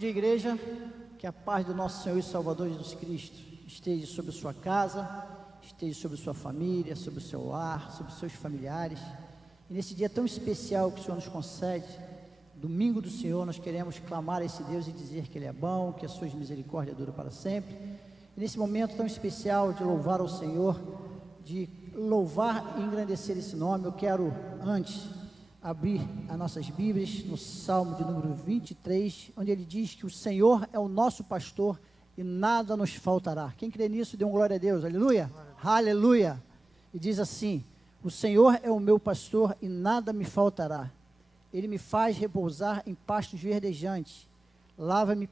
dia, igreja. Que a paz do nosso Senhor e Salvador Jesus Cristo esteja sobre a sua casa, esteja sobre a sua família, sobre o seu lar, sobre os seus familiares. E nesse dia tão especial que o Senhor nos concede, domingo do Senhor, nós queremos clamar a esse Deus e dizer que Ele é bom, que as suas misericórdias duram para sempre. E nesse momento tão especial de louvar ao Senhor, de louvar e engrandecer esse nome, eu quero antes abrir as nossas Bíblias no Salmo de número 23, onde ele diz que o Senhor é o nosso pastor e nada nos faltará. Quem crê nisso, dê um glória a Deus, aleluia, aleluia. E diz assim: o Senhor é o meu pastor e nada me faltará. Ele me faz repousar em pastos verdejantes, leva-me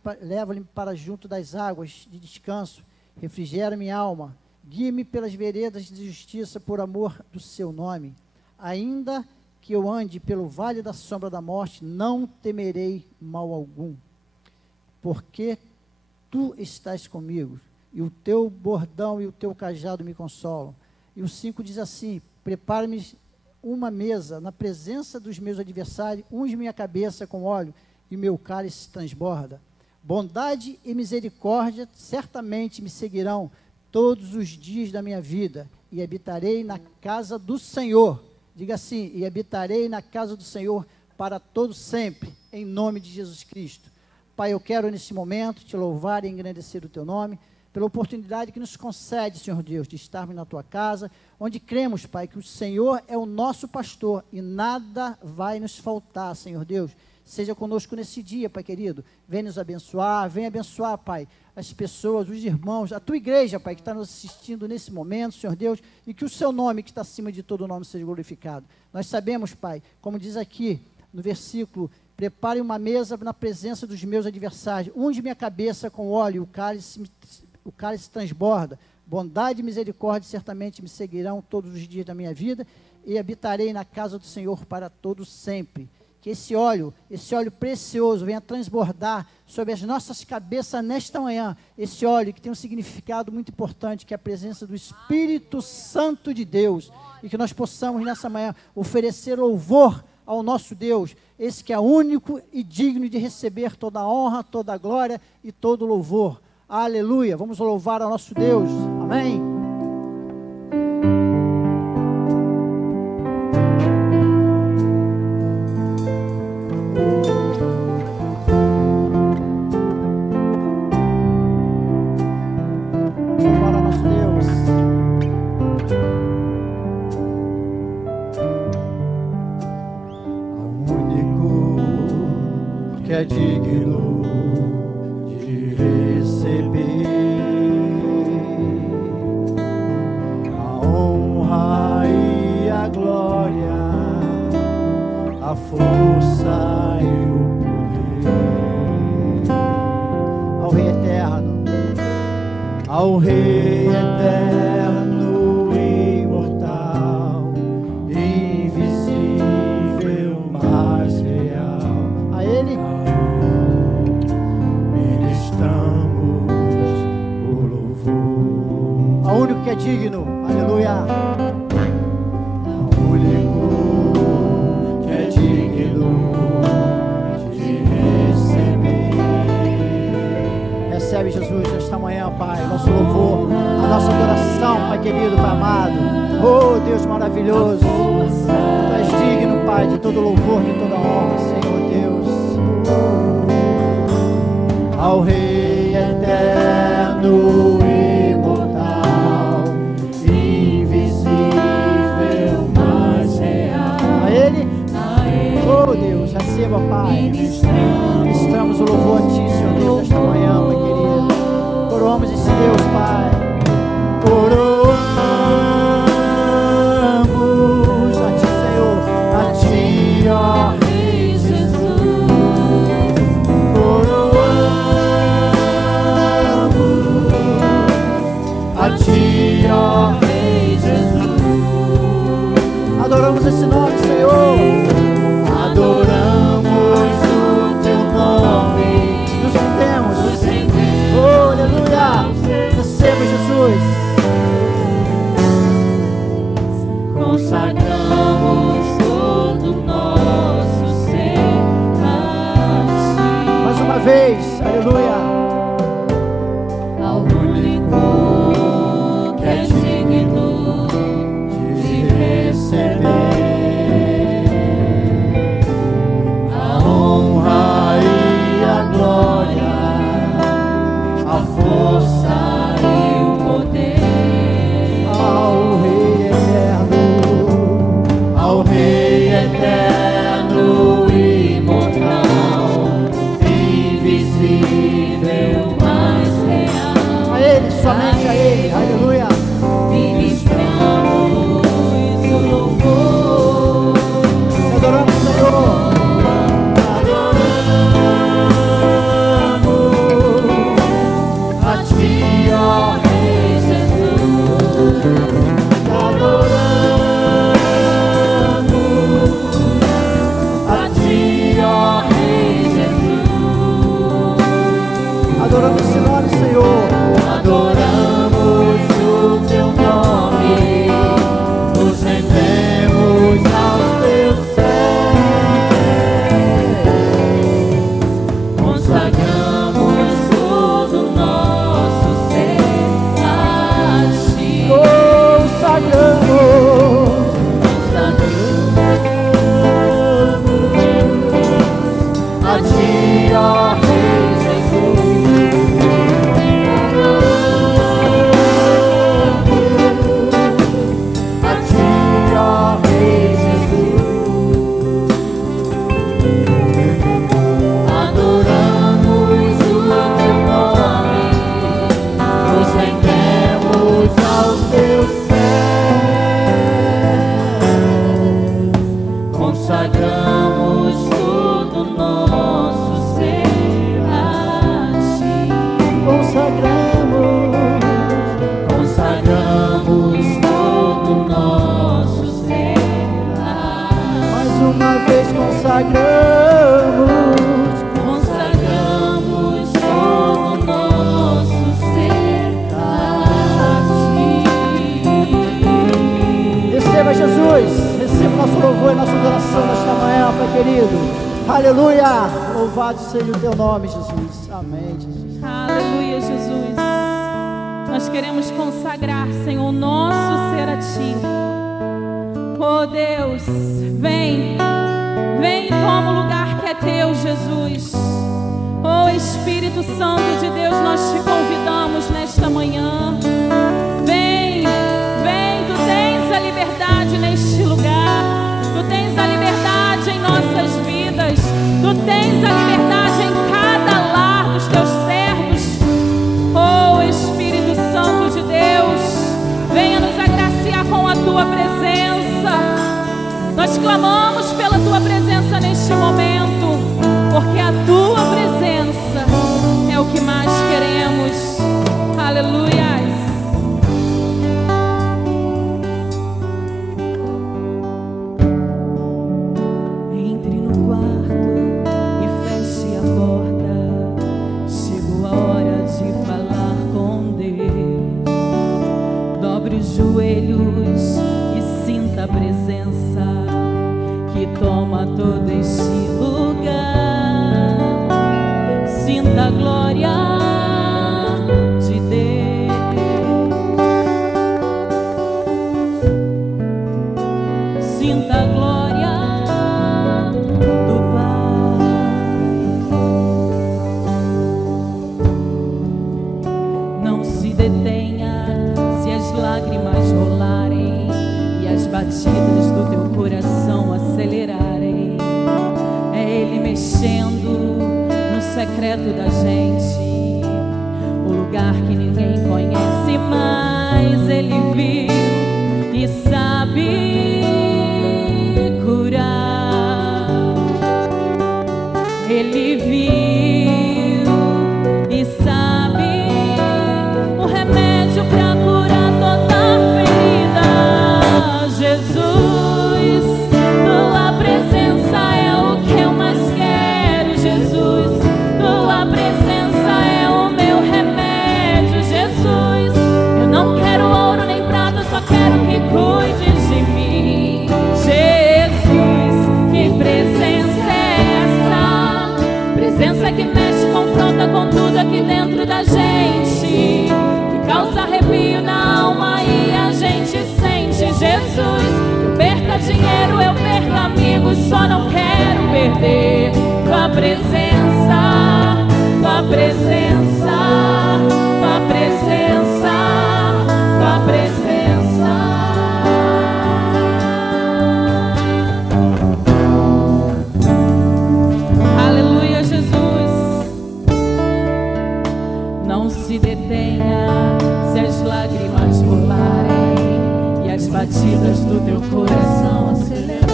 para junto das águas de descanso, refrigera minha alma, guia-me pelas veredas de justiça por amor do seu nome. Ainda que eu ande pelo vale da sombra da morte, não temerei mal algum, porque tu estás comigo, e o teu bordão e o teu cajado me consolam. E o 5 diz assim: prepara-me uma mesa na presença dos meus adversários, unge minha cabeça com óleo, e meu cálice transborda. Bondade e misericórdia certamente me seguirão todos os dias da minha vida, e habitarei na casa do Senhor. Diga assim: e habitarei na casa do Senhor para todo sempre, em nome de Jesus Cristo. Pai, eu quero nesse momento te louvar e engrandecer o teu nome, pela oportunidade que nos concede, Senhor Deus, de estarmos na tua casa, onde cremos, Pai, que o Senhor é o nosso pastor e nada vai nos faltar, Senhor Deus. Seja conosco nesse dia, Pai querido. Vem nos abençoar, vem abençoar, Pai, as pessoas, os irmãos, a tua igreja, Pai, que está nos assistindo nesse momento, Senhor Deus, e que o seu nome, que está acima de todo nome, seja glorificado. Nós sabemos, Pai, como diz aqui no versículo: prepare uma mesa na presença dos meus adversários, unge minha cabeça com óleo, o cálice transborda. Bondade e misericórdia certamente me seguirão todos os dias da minha vida, e habitarei na casa do Senhor para todo sempre. Que esse óleo precioso venha transbordar sobre as nossas cabeças nesta manhã. Esse óleo que tem um significado muito importante, que é a presença do Espírito Santo de Deus. E que nós possamos nessa manhã oferecer louvor ao nosso Deus, esse que é único e digno de receber toda a honra, toda a glória e todo o louvor. Aleluia, vamos louvar ao nosso Deus, amém? Louvar ao nosso Deus. O único que é digno de receber a honra e a glória, a força e o poder Ao Rei eterno, ao Rei eterno e imortal, invisível, mas real. a Ele, Ministramos o louvor. ao único que é digno, aleluia. Ao único que é digno de receber. Recebe, Jesus, nesta manhã, Pai, nosso louvor, a nossa adoração, Pai querido, Pai amado. Oh, Deus maravilhoso, Tu és digno, Pai, de todo louvor, de toda honra, Senhor Deus. Ao Rei eterno e imortal, invisível, mas real. A Ele, oh Deus, receba, Pai. Ministramos o louvor a Ti, Senhor Deus, nesta manhã, Pai querido. Coroamos esse Deus, Pai. Coroamos A Ti, Senhor. a Ti, ó Rei Jesus. Coroamos a Ti, ó Rei Jesus. Adoramos esse nome, Senhor. Adoramos o Teu nome. Nos rendemos. Oh, aleluia. Receba, Jesus. Consagramos todo o nosso ser a Ti. Mais uma vez, Aleluia. Ao único que é digno de receber a honra e a glória, a força e o poder, Ao Rei eterno, ao Rei eterno, imortal, invisível, mas real. a Ele, somente a Ele. Aleluia. Ministramos o louvor, Adoramos o Senhor. adoramos a Ti, ó Rei Jesus. Adoramos a Ti, ó Rei Jesus. Adoramos esse nome, Senhor. Adoramos o Teu nome, nos rendemos aos Teus pés, consagramos todo o nosso ser a Ti. Consagramos. Consagramos a Ti, ó Rei Jesus. A Ti, ó Rei Jesus. Adoramos o Teu nome, nos rendemos aos Teus pés, consagramos todo o nosso ser a Ti. Consagramos. Consagramos todo o nosso ser a Mais uma vez consagramos. Consagramos todo o nosso ser a Ti. Receba, Jesus. Receba nosso louvor e nossa adoração nesta manhã, Pai querido. Aleluia. Louvado seja o Teu nome, Jesus. Amém, Jesus. Aleluia, Jesus. Nós queremos consagrar, Senhor, o nosso ser a Ti. Oh Deus, vem e toma o lugar que é Teu, Jesus. Oh Espírito Santo de Deus, nós Te convidamos nesta manhã. Vem, Tu tens a liberdade neste lugar. Tu tens a liberdade em nossas vidas. Tu tens a liberdade em cada lar dos Teus servos. Oh Espírito Santo de Deus, venha nos agraciar com a Tua presença. Nós clamamos pela Tua presença neste momento, porque a Tua presença é o que mais queremos. Aleluia. Entre no quarto e feche a porta. Chegou a hora de falar com Deus. Dobre os joelhos e sinta a presença que toma todo este lugar. Sinta a glória de Deus. Sinta a glória do Pai. Não se detenha se as lágrimas rolarem e as batidas do teu coração acelerarem. É Ele mexendo no secreto da gente, o lugar que ninguém conhece, mas Ele viu e sabe curar. Ele viu e sabe o remédio para curar toda ferida. Jesus, Tua presença é o que eu mais quero. Jesus, Tua presença é dentro da gente, que causa arrepio na alma e a gente sente. Jesus, eu perca dinheiro, eu perca amigos, só não quero perder tua presença, tua presença, tua presença, tua presença. Aleluia, Jesus. Não se detenha se as lágrimas rolarem e as batidas do teu coração acelerarem.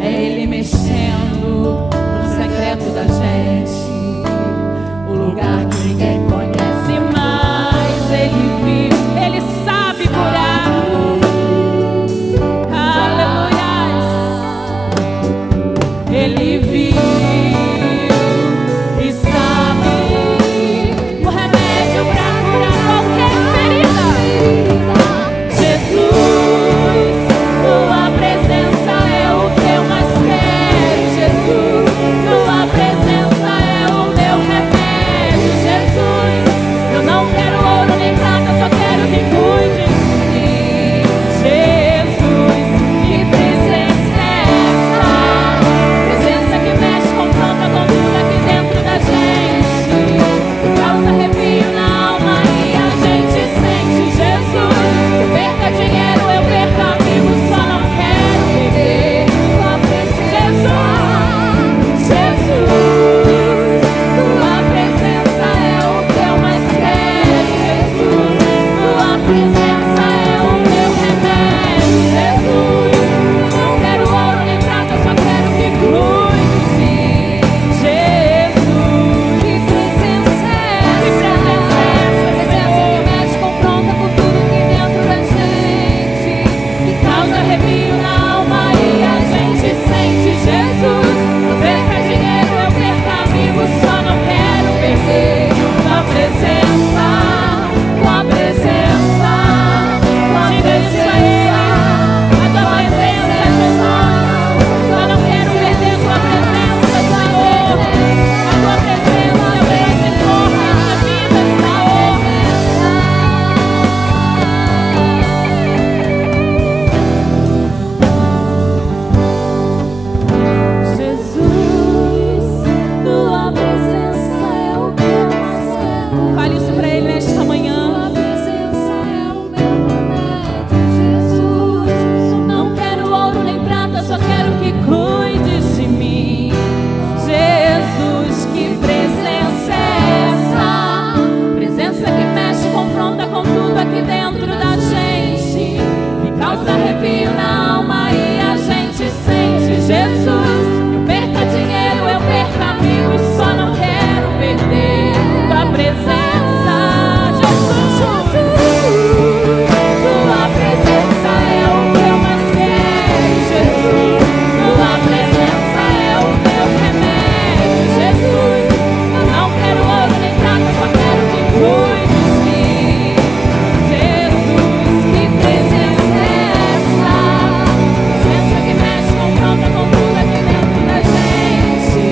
É Ele mexendo no secreto da gente, o lugar que ninguém conhece, mas Ele viu, Ele sabe curar. Aleluia. Ele viu e sabe o remédio pra curar qualquer ferida. Jesus, tua presença é o que eu mais quero. Jesus, tua presença é o meu remédio. Jesus, eu não quero ouro nem prata, só quero que cuide de mim. Jesus, que presença é essa? Presença que mexe, confronta com tudo aqui dentro da gente, causa arrepio na alma e a gente sente. Jesus, eu perca dinheiro, eu perca amigos, só não quero viver tua presença. Jesus, tua presença é o que eu mais quero. Jesus, tua presença é o meu remédio. Jesus, não quero ouro nem prata, só quero que cuide de mim. Jesus, que presença é essa? Que presença é essa? Presença que mexe, confronta com tudo aqui dentro da gente, que causa arrepio na alma e a gente sente. Jesus, eu perca dinheiro, eu perca amigos, só não quero perder tua presença, tua presença, tua presença. A tua presença, Jesus, eu não quero perder tua presença, Senhor. A tua presença é o grande amor na minha vida, Senhor. Jesus, tua presença é o que eu mais quero. Fale isso pra Ele nesta manhã. Tua presença é o meu remédio. Jesus, não quero ouro nem prata, só quero que cuides de mim. Jesus, que presença é essa? Presença que mexe, confronta com tudo aqui dentro da gente, que causa arrepio na alma e a gente sente. Jesus, eu perca dinheiro, eu perca amigos, só não quero perder tua presença. Jesus, tua presença é o que eu mais quero. Jesus, tua presença é o meu remédio. Jesus, eu não quero ouro nem prata, só quero que cuide de mim. Jesus, que presença é essa? Presença que mexe, confronta com tudo aqui dentro da gente,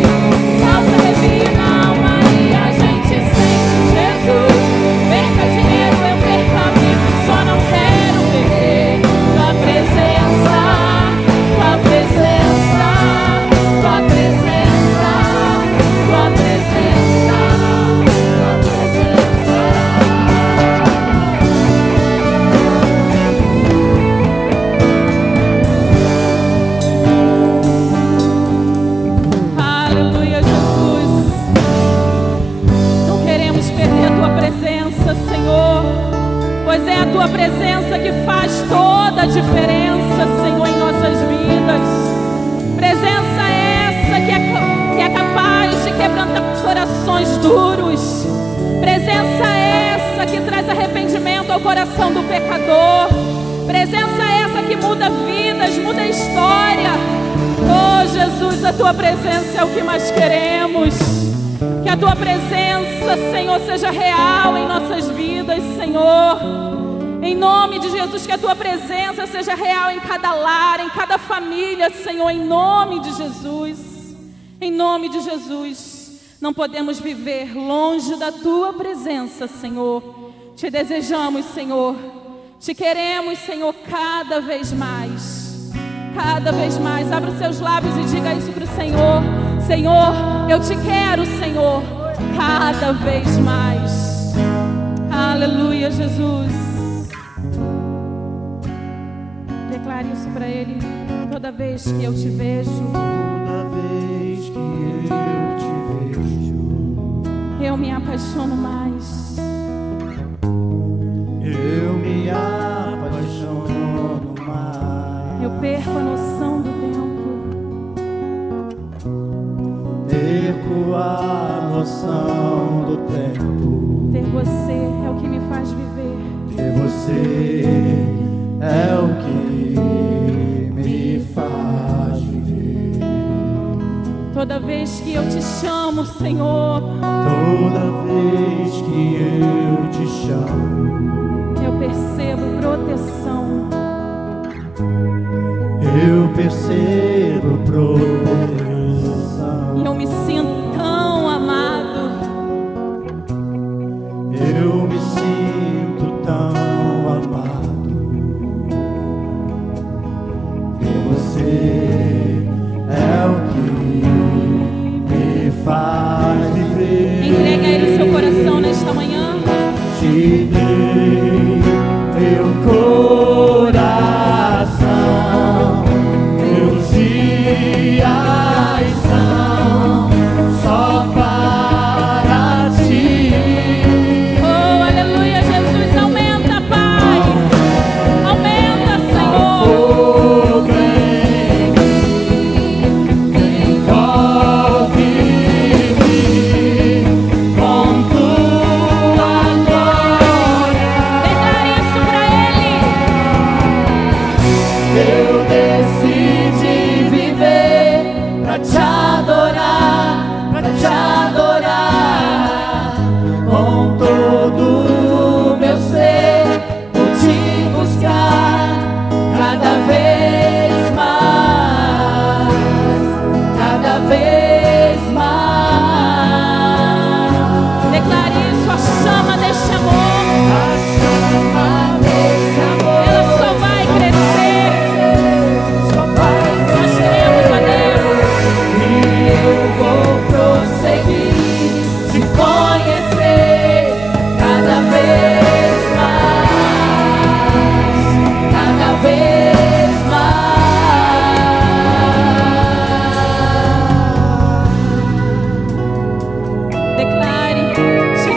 causa arrepio na alma e a gente sente. Jesus, perca dinheiro, eu perca amigos, só não quero perder tua presença, tua presença, tua presença, tua presença, tua presença. Aleluia, Jesus. Não queremos perder a tua presença, Senhor, pois é a tua presença que faz toda a diferença, Senhor, em nossas vidas. Presença essa que é capaz de quebrantar os corações duros. Presença essa que traz arrependimento ao coração do pecador. Presença essa que muda vidas, muda a história. Oh, Jesus, a tua presença é o que mais queremos. Que a tua presença, Senhor, seja real em nossas vidas, Senhor. Em nome de Jesus, que a tua presença seja real em cada lar, em cada família, Senhor, em nome de Jesus. Em nome de Jesus. Não podemos viver longe da Tua presença, Senhor. Te desejamos, Senhor. Te queremos, Senhor, cada vez mais. Cada vez mais. Abra os seus lábios e diga isso para o Senhor. Senhor, eu te quero, Senhor, cada vez mais. Aleluia, Jesus. Declare isso para Ele. Toda vez que eu te vejo, Toda vez que eu te vejo, eu me apaixono mais. eu me apaixono mais. Eu perco a noção do tempo. Perco a noção do tempo. Ter você é o que me faz viver. Ter você é o que me faz viver. Toda vez que eu te chamo, Senhor, Toda vez que eu te chamo, eu percebo proteção. eu percebo proteção. E eu me sinto tão amado. Eu me sinto tão amado. E você é o que me faz viver. Entregue a Ele o seu coração nesta manhã. Te dei meu coração. Meus dias são só para ti. Oh, aleluia, Jesus, aumenta, Pai. Aumenta, Senhor. Fogo em mim, envolve-me com tua glória. Declare isso pra Ele. Eu decidi viver pra te adorar, com todo o meu ser, vou te buscar cada vez mais, cada vez mais. Declare isso, a chama deste amor. A chama desse amor Ela só vai crescer. só vai Nós cremos, ó Deus. e eu vou prosseguir te conhecer cada vez mais, cada vez mais. Declare, te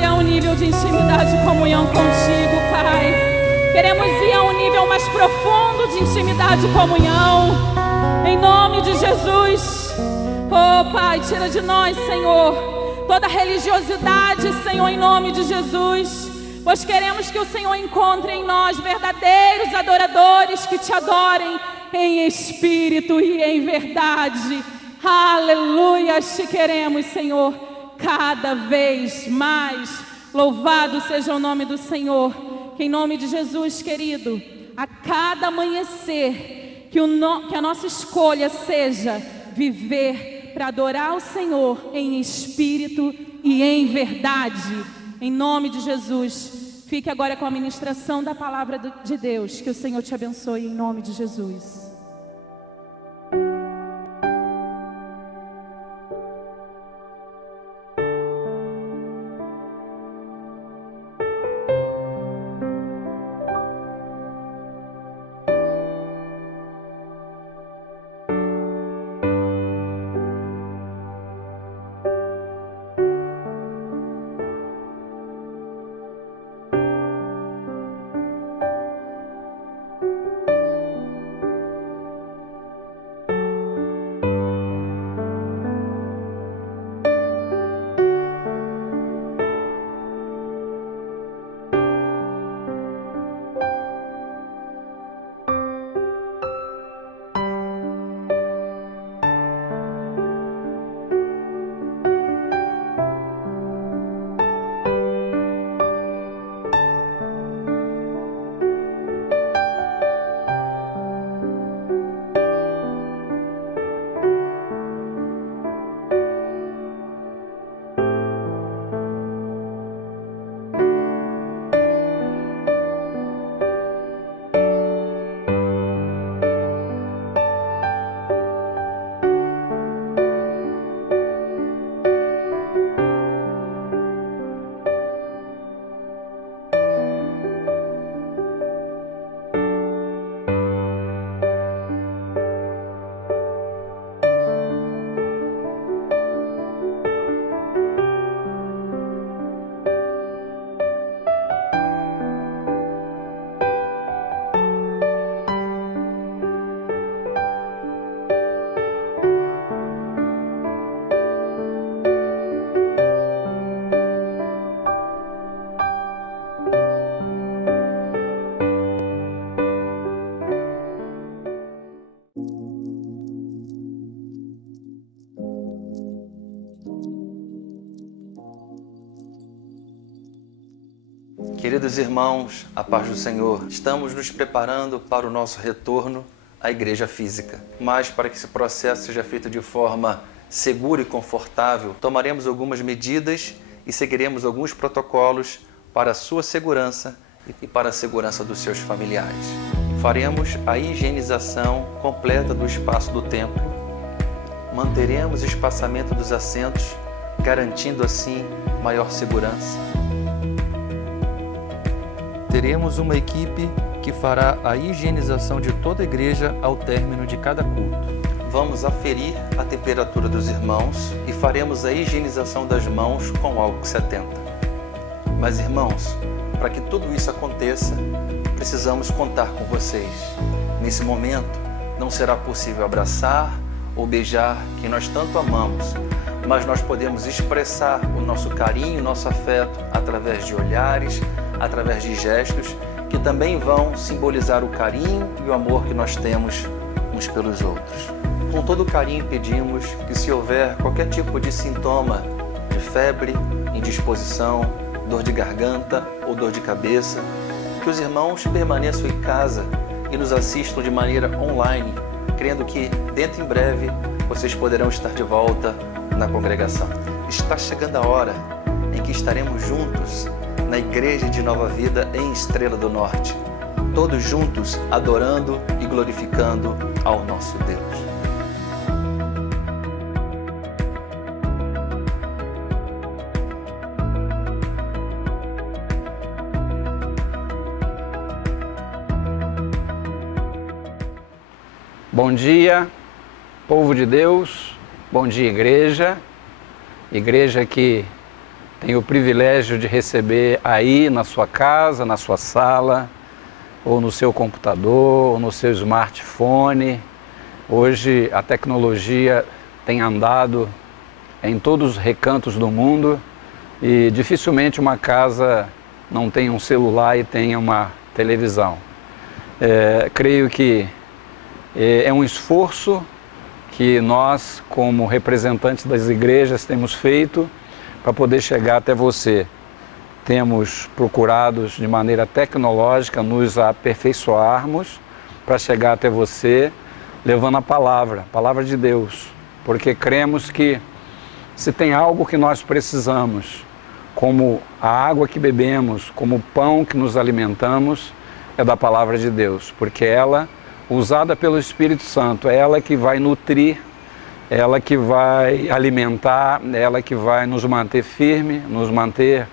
Pai, a um nível de intimidade e comunhão contigo, Pai. Queremos ir a um nível mais profundo de intimidade e comunhão. Em nome de Jesus. Oh, Pai, tira de nós, Senhor, toda religiosidade, Senhor, em nome de Jesus. Pois queremos que o Senhor encontre em nós verdadeiros adoradores que te adorem em espírito e em verdade. Aleluia, te queremos, Senhor, cada vez mais. Louvado seja o nome do Senhor. Que em nome de Jesus, querido, a cada amanhecer, que a nossa escolha seja viver para adorar o Senhor em espírito e em verdade. Em nome de Jesus, fique agora com a ministração da palavra de Deus. Que o Senhor te abençoe em nome de Jesus. Queridos irmãos, a paz do Senhor, estamos nos preparando para o nosso retorno à igreja física. Mas para que esse processo seja feito de forma segura e confortável, tomaremos algumas medidas e seguiremos alguns protocolos para a sua segurança e para a segurança dos seus familiares. Faremos a higienização completa do espaço do templo. Manteremos o espaçamento dos assentos, garantindo assim maior segurança. Teremos uma equipe que fará a higienização de toda a igreja ao término de cada culto. Vamos aferir a temperatura dos irmãos e faremos a higienização das mãos com álcool 70. Mas, irmãos, para que tudo isso aconteça, precisamos contar com vocês. Nesse momento, não será possível abraçar ou beijar quem nós tanto amamos, mas nós podemos expressar o nosso carinho, nosso afeto através de olhares, através de gestos que também vão simbolizar o carinho e o amor que nós temos uns pelos outros. Com todo carinho pedimos que, se houver qualquer tipo de sintoma de febre, indisposição, dor de garganta ou dor de cabeça, que os irmãos permaneçam em casa e nos assistam de maneira online, crendo que dentro em breve vocês poderão estar de volta na congregação. Está chegando a hora em que estaremos juntos na Igreja de Nova Vida em Estrela do Norte, todos juntos adorando e glorificando ao nosso Deus. Bom dia, povo de Deus, bom dia, igreja que tem o privilégio de receber aí na sua casa, na sua sala, ou no seu computador, ou no seu smartphone. Hoje a tecnologia tem andado em todos os recantos do mundo e dificilmente uma casa não tem um celular e tenha uma televisão. Creio que é um esforço que nós, como representantes das igrejas, temos feito para poder chegar até você. Temos procurado de maneira tecnológica nos aperfeiçoarmos para chegar até você, levando a palavra de Deus, porque cremos que se tem algo que nós precisamos, como a água que bebemos, como o pão que nos alimentamos, é da palavra de Deus, porque ela, usada pelo Espírito Santo, é ela que vai nutrir, ela que vai alimentar, ela que vai nos manter firme, nos manter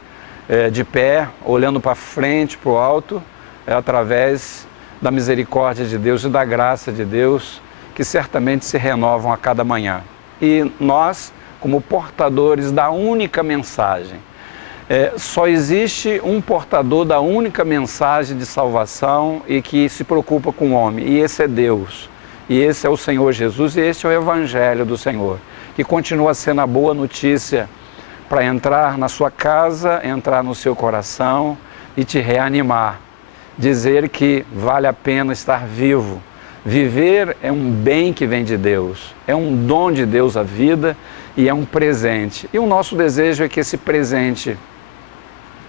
de pé, olhando para frente, para o alto, através da misericórdia de Deus e da graça de Deus, que certamente se renovam a cada manhã. E nós, como portadores da única mensagem, só existe um portador da única mensagem de salvação e que se preocupa com o homem, e esse é Deus, e esse é o Senhor Jesus, e esse é o Evangelho do Senhor, que continua sendo a boa notícia para entrar na sua casa, entrar no seu coração e te reanimar, dizer que vale a pena estar vivo. Viver é um bem que vem de Deus, é um dom de Deus a vida e é um presente. E o nosso desejo é que esse presente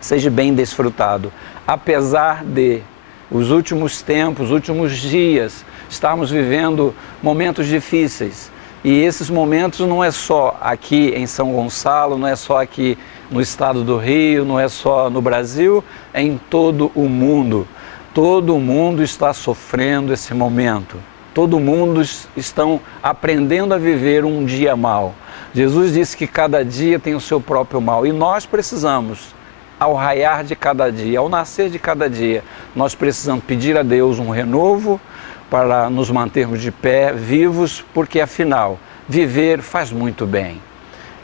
seja bem desfrutado, apesar de os últimos tempos, os últimos dias, estarmos vivendo momentos difíceis. E esses momentos não é só aqui em São Gonçalo, não é só aqui no estado do Rio, não é só no Brasil, é em todo o mundo. Todo mundo está sofrendo esse momento. Todo mundo estão aprendendo a viver um dia mau. Jesus disse que cada dia tem o seu próprio mal e nós precisamos, ao raiar de cada dia, ao nascer de cada dia, nós precisamos pedir a Deus um renovo para nos mantermos de pé, vivos, porque afinal, viver faz muito bem.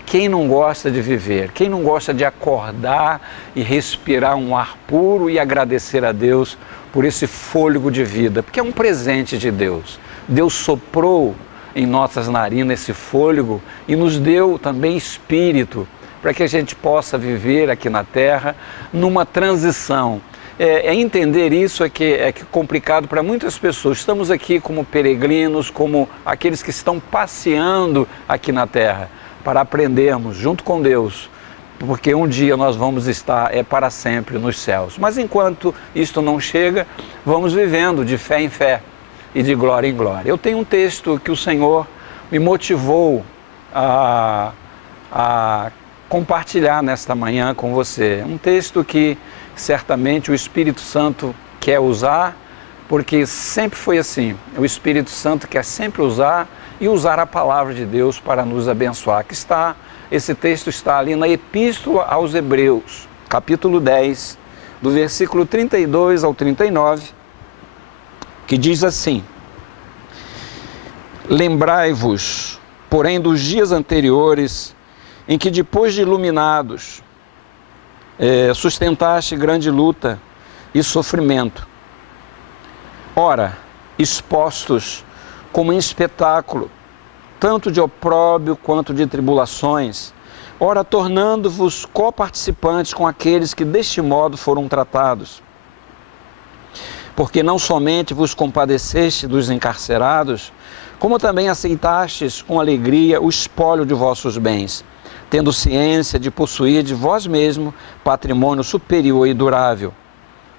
Quem não gosta de viver? Quem não gosta de acordar e respirar um ar puro e agradecer a Deus por esse fôlego de vida? Porque é um presente de Deus. Deus soprou em nossas narinas esse fôlego e nos deu também espírito para que a gente possa viver aqui na Terra numa transição. Entender isso é que é complicado para muitas pessoas. Estamos aqui como peregrinos, como aqueles que estão passeando aqui na Terra, para aprendermos junto com Deus, porque um dia nós vamos estar para sempre nos céus. Mas enquanto isto não chega, vamos vivendo de fé em fé e de glória em glória. Eu tenho um texto que o Senhor me motivou a compartilhar nesta manhã com você. Um texto que certamente o Espírito Santo quer usar, porque sempre foi assim. O Espírito Santo quer sempre usar e usar a palavra de Deus para nos abençoar. Esse texto está ali na Epístola aos Hebreus, capítulo 10, do versículo 32 ao 39, que diz assim: Lembrai-vos, porém, dos dias anteriores, em que depois de iluminados, sustentaste grande luta e sofrimento. Ora, expostos como em espetáculo, tanto de opróbrio quanto de tribulações, ora tornando-vos coparticipantes com aqueles que deste modo foram tratados. Porque não somente vos compadeceste dos encarcerados, como também aceitastes com alegria o espólio de vossos bens, tendo ciência de possuir de vós mesmo patrimônio superior e durável.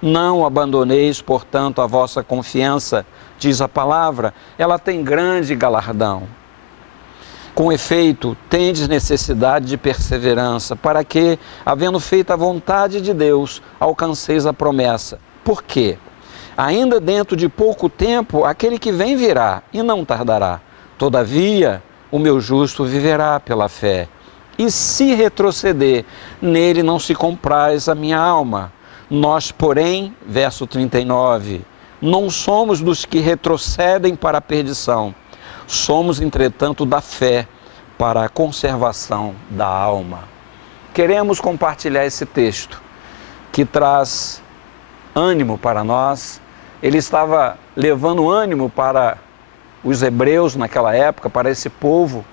Não abandoneis, portanto, a vossa confiança, diz a palavra, ela tem grande galardão. Com efeito, tendes necessidade de perseverança, para que, havendo feito a vontade de Deus, alcanceis a promessa. Por quê? Ainda dentro de pouco tempo, aquele que vem virá, e não tardará. Todavia, o meu justo viverá pela fé. E se retroceder, nele não se compraz a minha alma. Nós, porém, verso 39, não somos dos que retrocedem para a perdição. Somos, entretanto, da fé para a conservação da alma. queremos compartilhar esse texto que traz ânimo para nós. Ele estava levando ânimo para os hebreus naquela época, para esse povo,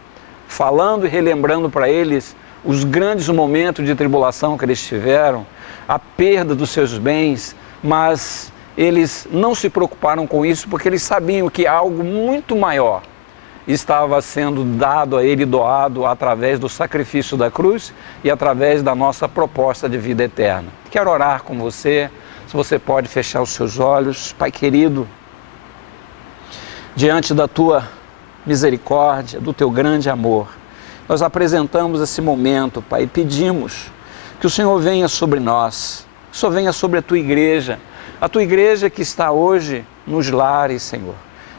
falando e relembrando para eles os grandes momentos de tribulação que eles tiveram, a perda dos seus bens, mas eles não se preocuparam com isso porque eles sabiam que algo muito maior estava sendo dado a ele, doado através do sacrifício da cruz e através da nossa proposta de vida eterna. Quero orar com você, se você pode fechar os seus olhos. Pai querido, diante da tua misericórdia, do teu grande amor, nós apresentamos esse momento, Pai, e pedimos que o Senhor venha sobre nós, que o Senhor venha sobre a tua igreja que está hoje nos lares, Senhor.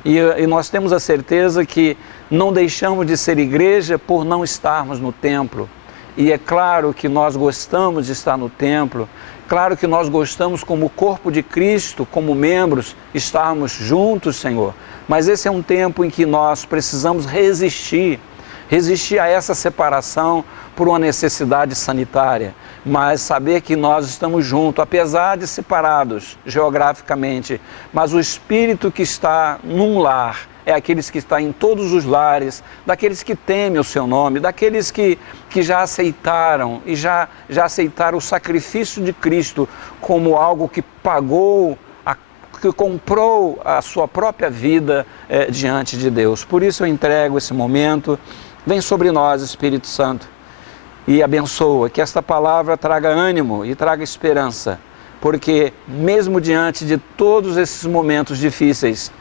E nós temos a certeza que não deixamos de ser igreja por não estarmos no templo. E é claro que nós gostamos de estar no templo, claro que nós gostamos como corpo de Cristo, como membros, estarmos juntos, Senhor. Mas esse é um tempo em que nós precisamos resistir a essa separação por uma necessidade sanitária, mas saber que nós estamos juntos, apesar de separados geograficamente, mas o Espírito que está num lar é aqueles que estão em todos os lares, daqueles que temem o seu nome, daqueles que já aceitaram e já aceitaram o sacrifício de Cristo como algo que pagou, que comprou a sua própria vida diante de Deus. Por isso eu entrego esse momento. Vem sobre nós, Espírito Santo, e abençoa, que esta palavra traga ânimo e traga esperança, porque mesmo diante de todos esses momentos difíceis,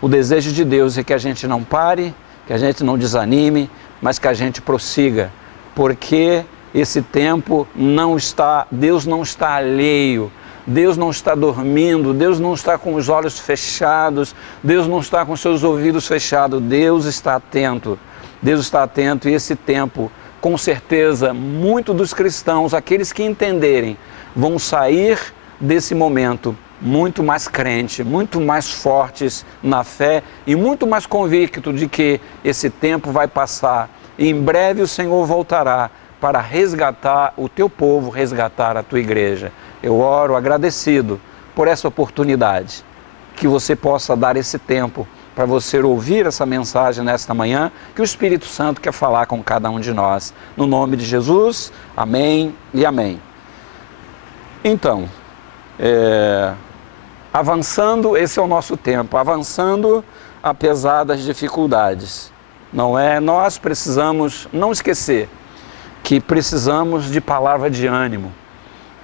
o desejo de Deus é que a gente não pare, que a gente não desanime, mas que a gente prossiga, porque esse tempo Deus não está alheio, Deus não está dormindo, Deus não está com os olhos fechados, Deus não está com seus ouvidos fechados, Deus está atento. Deus está atento e esse tempo, com certeza, muitos dos cristãos, aqueles que entenderem, vão sair desse momento muito mais crentes, muito mais fortes na fé e muito mais convictos de que esse tempo vai passar e em breve o Senhor voltará para resgatar o teu povo, resgatar a tua igreja. Eu oro agradecido por essa oportunidade, que você possa dar esse tempo para você ouvir essa mensagem nesta manhã, que o Espírito Santo quer falar com cada um de nós. No nome de Jesus, amém e amém. Então, avançando, esse é o nosso tempo, avançando apesar das dificuldades. Nós precisamos não esquecer que precisamos de palavra de ânimo.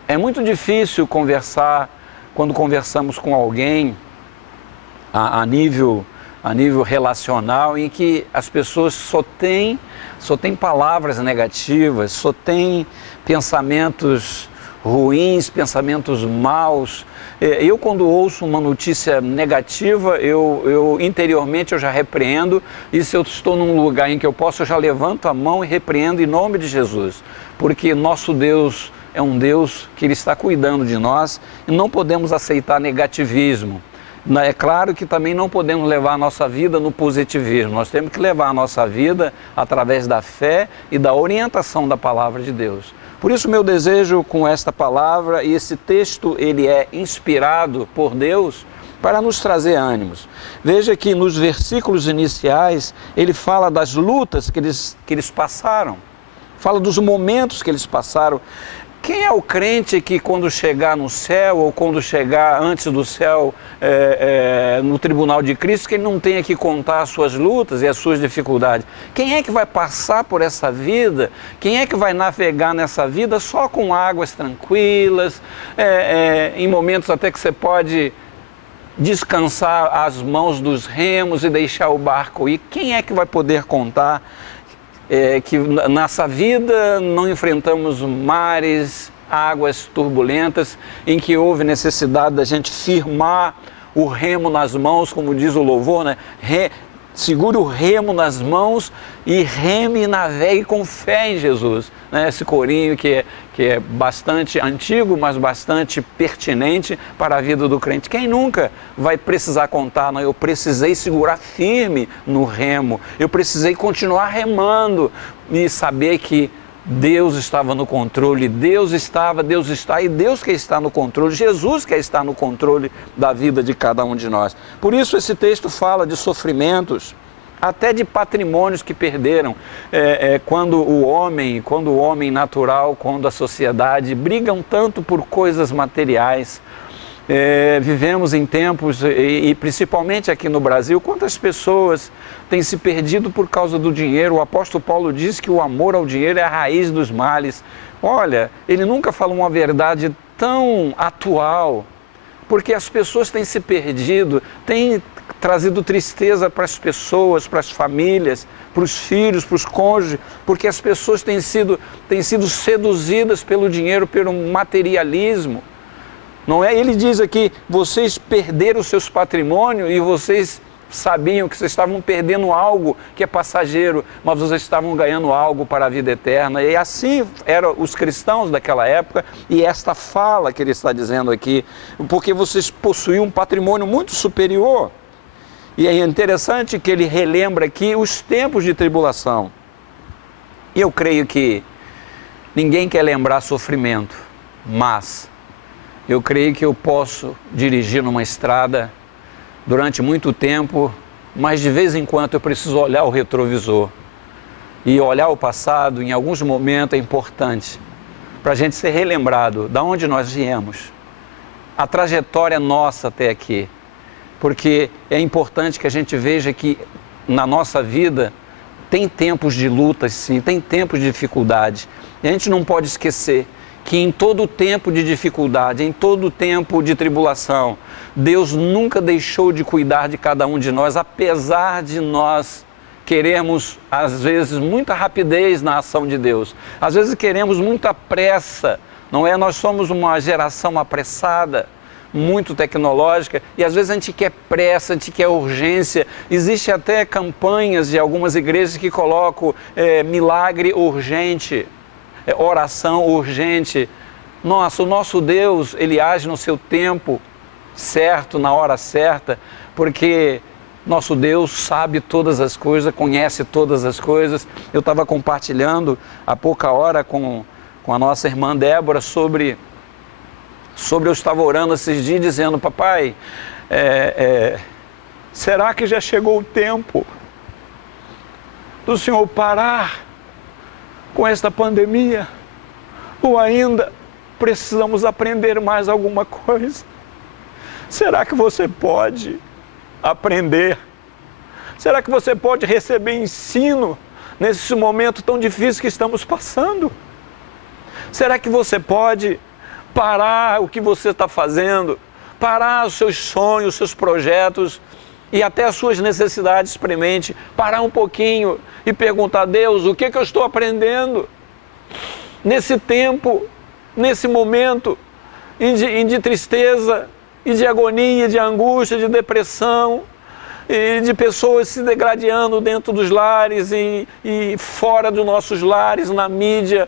É muito difícil conversar, quando conversamos com alguém, a nível relacional, em que as pessoas só têm palavras negativas, só têm pensamentos ruins, pensamentos maus. Eu, quando ouço uma notícia negativa, eu interiormente eu já repreendo, e se eu estou num lugar em que eu posso, eu já levanto a mão e repreendo em nome de Jesus, porque nosso Deus é um Deus que Ele está cuidando de nós e não podemos aceitar negativismo. É claro que também não podemos levar a nossa vida no positivismo, nós temos que levar a nossa vida através da fé e da orientação da palavra de Deus. Por isso meu desejo com esta palavra, e esse texto ele é inspirado por Deus para nos trazer ânimos. Veja que nos versículos iniciais ele fala das lutas que eles passaram, fala dos momentos que eles passaram. Quem é o crente que quando chegar no céu, ou quando chegar antes do céu no tribunal de Cristo, que ele não tenha que contar as suas lutas e as suas dificuldades? Quem é que vai passar por essa vida? Quem é que vai navegar nessa vida só com águas tranquilas, em momentos até que você pode descansar as mãos dos remos e deixar o barco ir? Quem é que vai poder contar que nessa vida não enfrentamos mares, águas turbulentas, em que houve necessidade da gente firmar o remo nas mãos, como diz o louvor, né? Segure o remo nas mãos e reme e navegue com fé em Jesus. Né? Esse corinho que é bastante antigo, mas bastante pertinente para a vida do crente. Quem nunca vai precisar contar, não? Eu precisei segurar firme no remo, eu precisei continuar remando e saber que Deus estava no controle, Deus está e Deus quer estar no controle, Jesus quer estar no controle da vida de cada um de nós. Por isso esse texto fala de sofrimentos, até de patrimônios que perderam, quando o homem natural, quando a sociedade brigam tanto por coisas materiais. Vivemos em tempos, e principalmente aqui no Brasil, quantas pessoas têm se perdido por causa do dinheiro. O apóstolo Paulo diz que o amor ao dinheiro é a raiz dos males. Olha, ele nunca falou uma verdade tão atual, porque as pessoas têm se perdido, têm trazido tristeza para as pessoas, para as famílias, para os filhos, para os cônjuges, porque as pessoas têm sido seduzidas pelo dinheiro, pelo materialismo. Não é? Ele diz aqui, vocês perderam os seus patrimônios e vocês sabiam que vocês estavam perdendo algo que é passageiro, mas vocês estavam ganhando algo para a vida eterna. E assim eram os cristãos daquela época, e esta fala que ele está dizendo aqui, porque vocês possuíam um patrimônio muito superior. E é interessante que ele relembra aqui os tempos de tribulação. E eu creio que ninguém quer lembrar sofrimento, mas eu creio que eu posso dirigir numa estrada durante muito tempo, mas de vez em quando eu preciso olhar o retrovisor. E olhar o passado, em alguns momentos, é importante para a gente ser relembrado de onde nós viemos, a trajetória nossa até aqui. Porque é importante que a gente veja que na nossa vida tem tempos de lutas, sim, tem tempos de dificuldade. E a gente não pode esquecer que em todo tempo de dificuldade, em todo tempo de tribulação, Deus nunca deixou de cuidar de cada um de nós, apesar de nós queremos, às vezes, muita rapidez na ação de Deus. Às vezes queremos muita pressa, não é? Nós somos uma geração apressada, muito tecnológica, e às vezes a gente quer pressa, a gente quer urgência. Existe até campanhas de algumas igrejas que colocam milagre urgente, oração urgente. Nossa, o nosso Deus, Ele age no seu tempo certo, na hora certa, porque nosso Deus sabe todas as coisas, conhece todas as coisas. Eu estava compartilhando há pouca hora com a nossa irmã Débora sobre eu estava orando esses dias dizendo, papai, será que já chegou o tempo do Senhor parar com esta pandemia? Ou ainda precisamos aprender mais alguma coisa? Será que você pode aprender? Será que você pode receber ensino nesse momento tão difícil que estamos passando? Será que você pode parar o que você está fazendo, parar os seus sonhos, os seus projetos e até as suas necessidades premente, parar um pouquinho e perguntar a Deus, o que eu estou aprendendo nesse tempo, nesse momento de tristeza, e de agonia, de angústia, de depressão, e de pessoas se degradando dentro dos lares e fora dos nossos lares, na mídia,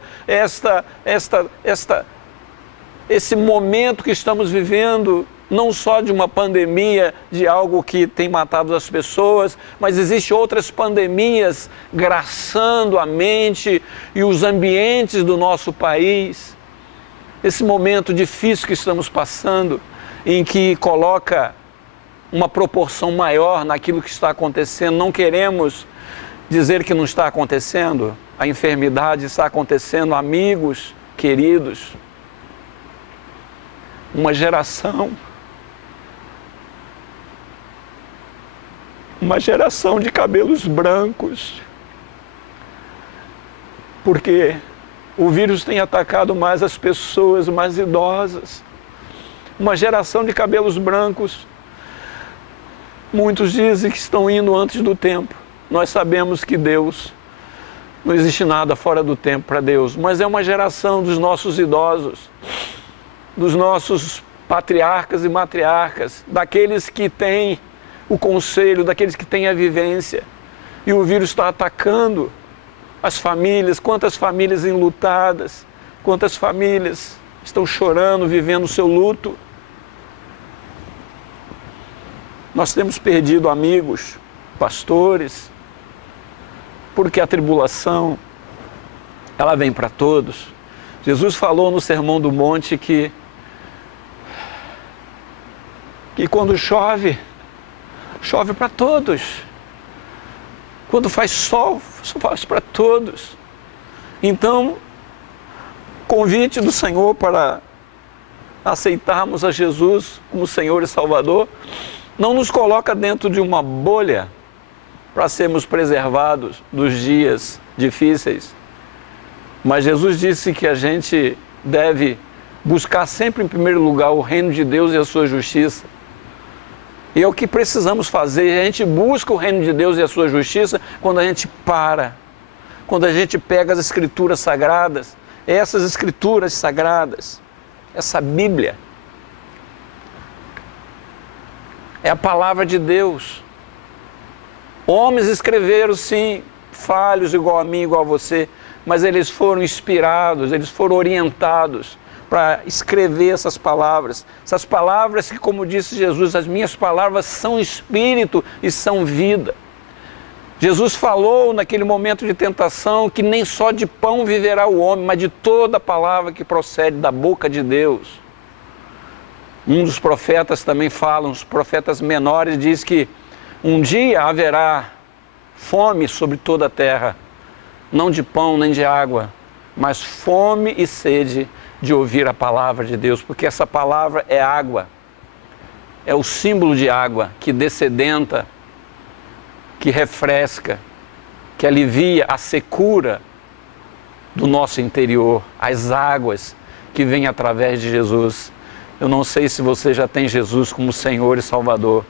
esse momento que estamos vivendo, não só de uma pandemia, de algo que tem matado as pessoas, mas existem outras pandemias graçando a mente e os ambientes do nosso país. Esse momento difícil que estamos passando, em que coloca uma proporção maior naquilo que está acontecendo. Não queremos dizer que não está acontecendo, a enfermidade está acontecendo, amigos, queridos. Uma geração de cabelos brancos, porque o vírus tem atacado mais as pessoas mais idosas. Uma geração de cabelos brancos. Muitos dizem que estão indo antes do tempo. Nós sabemos que Deus, não existe nada fora do tempo para Deus, mas é uma geração dos nossos idosos, dos nossos patriarcas e matriarcas, daqueles que têm o conselho, daqueles que têm a vivência. E o vírus está atacando as famílias. Quantas famílias enlutadas, quantas famílias estão chorando, vivendo o seu luto. Nós temos perdido amigos, pastores, porque a tribulação, ela vem para todos. Jesus falou no Sermão do Monte que quando chove, chove para todos. Quando faz sol, faz para todos. Então, convite do Senhor para aceitarmos a Jesus como Senhor e Salvador, não nos coloca dentro de uma bolha para sermos preservados dos dias difíceis. Mas Jesus disse que a gente deve buscar sempre em primeiro lugar o reino de Deus e a sua justiça. E é o que precisamos fazer. A gente busca o reino de Deus e a sua justiça quando a gente para, quando a gente pega as escrituras sagradas, essas escrituras sagradas, essa Bíblia, é a palavra de Deus. Homens escreveram, sim, falhos igual a mim, igual a você, mas eles foram inspirados, eles foram orientados para escrever essas palavras que, como disse Jesus, as minhas palavras são espírito e são vida. Jesus falou naquele momento de tentação que nem só de pão viverá o homem, mas de toda palavra que procede da boca de Deus. Um dos profetas também fala, os profetas menores, diz que um dia haverá fome sobre toda a terra, não de pão nem de água, mas fome e sede de ouvir a palavra de Deus, porque essa palavra é água, é o símbolo de água que dessedenta, que refresca, que alivia a secura do nosso interior, as águas que vêm através de Jesus. Eu não sei se você já tem Jesus como Senhor e Salvador,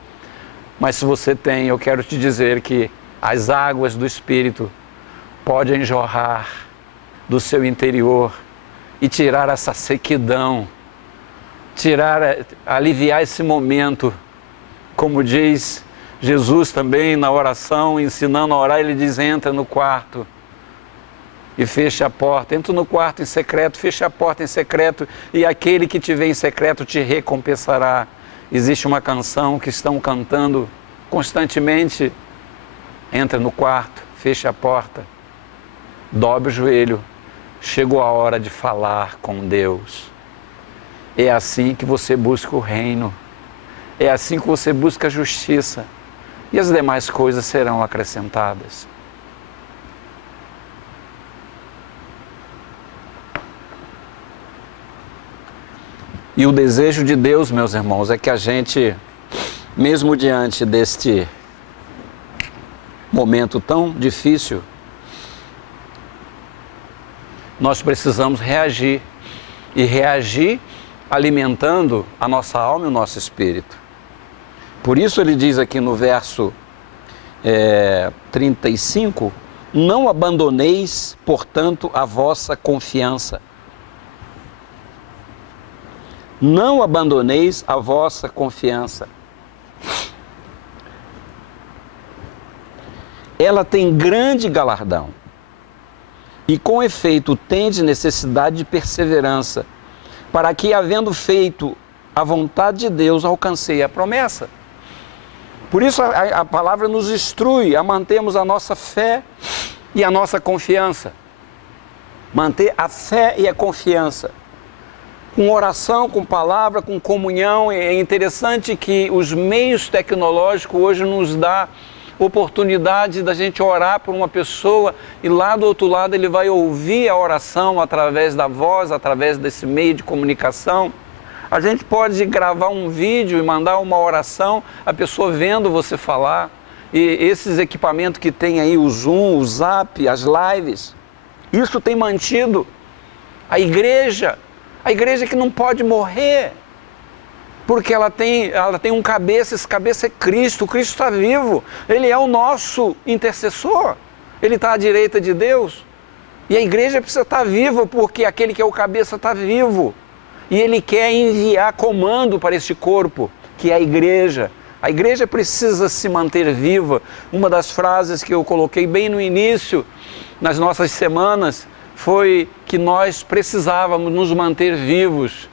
mas se você tem, eu quero te dizer que as águas do Espírito podem jorrar do seu interior e tirar essa sequidão, aliviar esse momento. Como diz Jesus também na oração, ensinando a orar, ele diz: entra no quarto e fecha a porta. Entra no quarto em secreto, fecha a porta em secreto, e aquele que te vê em secreto te recompensará. Existe uma canção que estão cantando constantemente: entra no quarto, fecha a porta, dobre o joelho, chegou a hora de falar com Deus. É assim que você busca o reino, é assim que você busca a justiça, e as demais coisas serão acrescentadas. E o desejo de Deus, meus irmãos, é que a gente, mesmo diante deste momento tão difícil, nós precisamos reagir, e reagir alimentando a nossa alma e o nosso espírito. Por isso ele diz aqui no verso 35, não abandoneis, portanto, a vossa confiança. Não abandoneis a vossa confiança. Ela tem grande galardão, e com efeito tende necessidade de perseverança, para que, havendo feito a vontade de Deus, alcancei a promessa. Por isso a palavra nos instrui a mantermos a nossa fé e a nossa confiança. Manter a fé e a confiança. Com oração, com palavra, com comunhão. É interessante que os meios tecnológicos hoje nos dão oportunidade da gente orar por uma pessoa e lá do outro lado ele vai ouvir a oração através da voz, através desse meio de comunicação. A gente pode gravar um vídeo e mandar uma oração, a pessoa vendo você falar. E esses equipamentos que tem aí, o Zoom, o Zap, as lives, isso tem mantido a igreja que não pode morrer, porque ela tem um cabeça, esse cabeça é Cristo. Cristo está vivo, Ele é o nosso intercessor, Ele está à direita de Deus, e a igreja precisa estar viva, porque aquele que é o cabeça está vivo, e Ele quer enviar comando para este corpo, que é a igreja. A igreja precisa se manter viva. Uma das frases que eu coloquei bem no início, nas nossas semanas, foi que nós precisávamos nos manter vivos.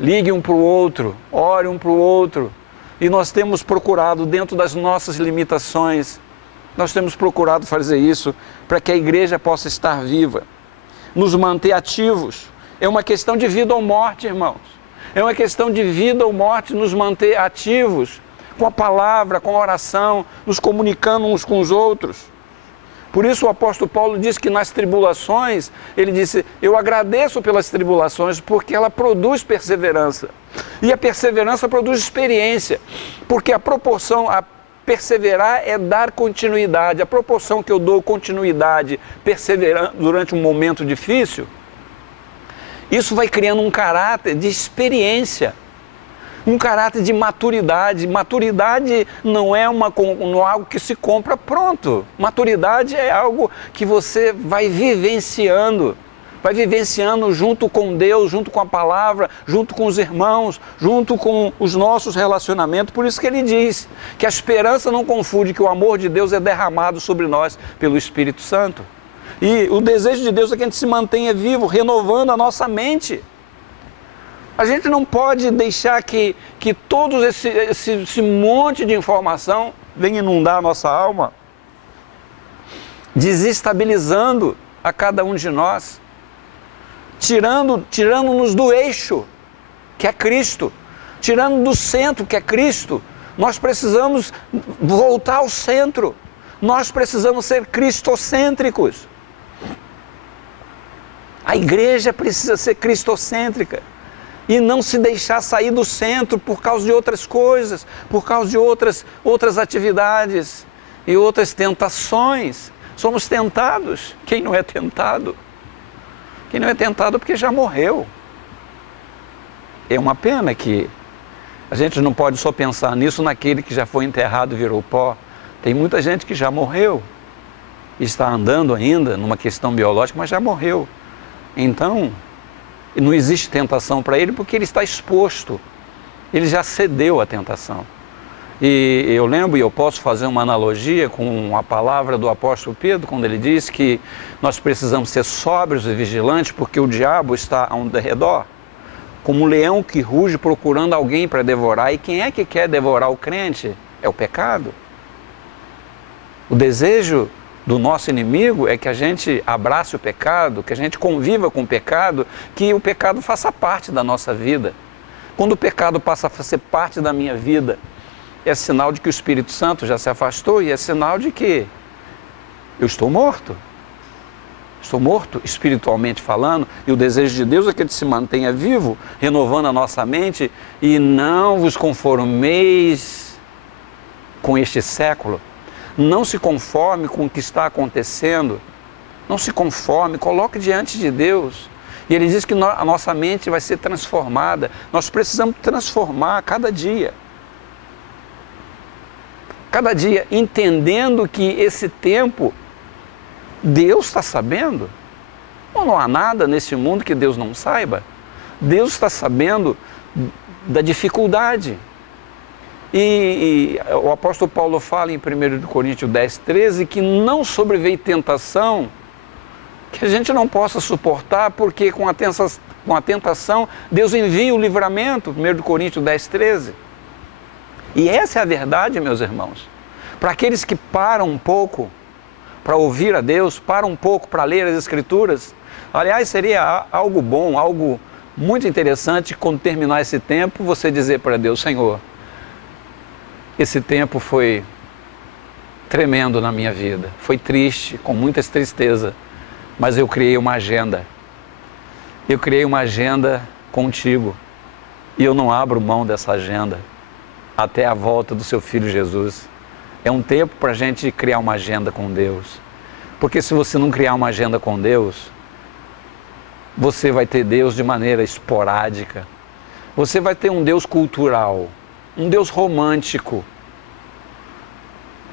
Ligue um para o outro, ore um para o outro. E nós temos procurado, dentro das nossas limitações, nós temos procurado fazer isso para que a igreja possa estar viva. nos manter ativos. É uma questão de vida ou morte, irmãos. É uma questão de vida ou morte nos manter ativos, com a palavra, com a oração, nos comunicando uns com os outros. Por isso o apóstolo Paulo diz que nas tribulações, ele disse, eu agradeço pelas tribulações, porque ela produz perseverança. E a perseverança produz experiência, porque a proporção, a perseverar é dar continuidade. A proporção que eu dou continuidade, perseverando durante um momento difícil, isso vai criando um caráter de experiência, um caráter de maturidade. Maturidade não é algo que se compra pronto. Maturidade é algo que você vai vivenciando junto com Deus, junto com a palavra, junto com os irmãos, junto com os nossos relacionamentos. Por isso que ele diz que a esperança não confunde, que o amor de Deus é derramado sobre nós pelo Espírito Santo. E o desejo de Deus é que a gente se mantenha vivo, renovando a nossa mente. A gente não pode deixar que todo esse monte de informação venha inundar a nossa alma, desestabilizando a cada um de nós, tirando-nos do eixo, que é Cristo, tirando do centro, que é Cristo. Nós precisamos voltar ao centro, nós precisamos ser cristocêntricos. A igreja precisa ser cristocêntrica e não se deixar sair do centro por causa de outras coisas, por causa de outras atividades e outras tentações. Somos tentados. Quem não é tentado? Quem não é tentado porque já morreu. É uma pena que a gente não pode só pensar nisso naquele que já foi enterrado e virou pó. Tem muita gente que já morreu, está andando ainda numa questão biológica, mas já morreu. Então, não existe tentação para ele porque ele está exposto, ele já cedeu à tentação. E eu lembro, e eu posso fazer uma analogia com a palavra do apóstolo Pedro, quando ele diz que nós precisamos ser sóbrios e vigilantes porque o diabo está ao redor, como um leão que ruge procurando alguém para devorar. E quem é que quer devorar o crente? É o pecado. O desejo do nosso inimigo é que a gente abrace o pecado, que a gente conviva com o pecado, que o pecado faça parte da nossa vida. Quando o pecado passa a ser parte da minha vida, é sinal de que o Espírito Santo já se afastou e é sinal de que eu estou morto. Estou morto espiritualmente falando, e o desejo de Deus é que ele se mantenha vivo, renovando a nossa mente, e não vos conformeis com este século. Não se conforme com o que está acontecendo, não se conforme, coloque diante de Deus. E ele diz que a nossa mente vai ser transformada, nós precisamos transformar cada dia, entendendo que esse tempo, Deus está sabendo. Não há nada nesse mundo que Deus não saiba. Deus está sabendo da dificuldade. E o apóstolo Paulo fala em 1 Coríntios 10, 13, que não sobreveio tentação que a gente não possa suportar, porque com a tentação Deus envia o livramento, 1 Coríntios 10, 13. E essa é a verdade, meus irmãos. Para aqueles que param um pouco para ouvir a Deus, param um pouco para ler as Escrituras, aliás, seria algo bom, algo muito interessante, quando terminar esse tempo, você dizer para Deus: Senhor, esse tempo foi tremendo na minha vida, foi triste, com muitas tristezas, mas eu criei uma agenda. Eu criei uma agenda contigo e eu não abro mão dessa agenda até a volta do seu Filho Jesus. É um tempo para a gente criar uma agenda com Deus, porque se você não criar uma agenda com Deus, você vai ter Deus de maneira esporádica, você vai ter um Deus cultural, um Deus romântico.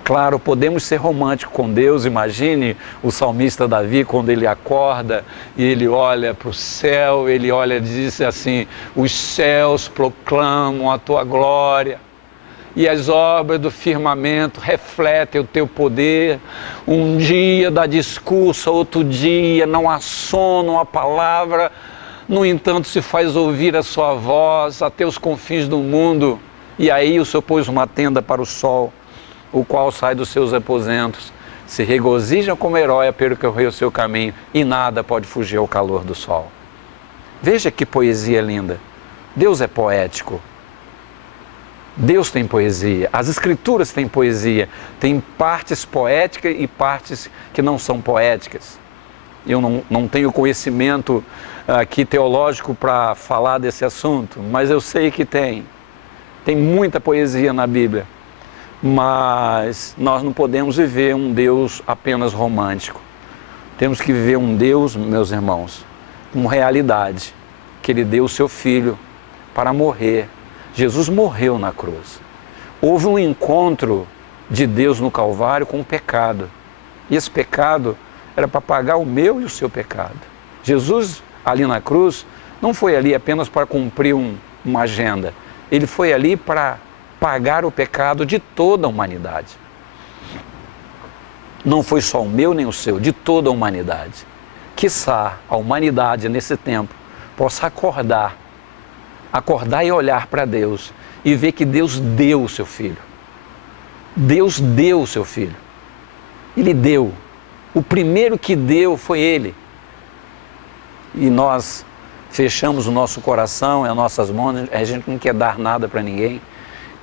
Claro, podemos ser românticos com Deus. Imagine o salmista Davi, quando ele acorda e ele olha para o céu, ele olha e diz assim: os céus proclamam a tua glória e as obras do firmamento refletem o teu poder. Um dia dá discurso, outro dia não há som, não há palavra, no entanto se faz ouvir a sua voz até os confins do mundo. E aí o Senhor pôs uma tenda para o sol, o qual sai dos seus aposentos, se regozijam como herói a percorrer o seu caminho, e nada pode fugir ao calor do sol. Veja que poesia linda. Deus é poético. Deus tem poesia. As Escrituras têm poesia. Tem partes poéticas e partes que não são poéticas. Eu não tenho conhecimento aqui teológico para falar desse assunto, mas eu sei que tem. Tem muita poesia na Bíblia. Mas nós não podemos viver um Deus apenas romântico. Temos que viver um Deus, meus irmãos, com realidade, que Ele deu o seu Filho para morrer. Jesus morreu na cruz. Houve um encontro de Deus no Calvário com o pecado. E esse pecado era para pagar o meu e o seu pecado. Jesus, ali na cruz, não foi ali apenas para cumprir uma agenda. Ele foi ali para pagar o pecado de toda a humanidade. Não foi só o meu nem o seu, de toda a humanidade. Quiçá a humanidade nesse tempo possa acordar e olhar para Deus e ver que Deus deu o seu Filho. Deus deu o seu Filho. Ele deu. O primeiro que deu foi Ele. E nós fechamos o nosso coração, as nossas mãos, a gente não quer dar nada para ninguém.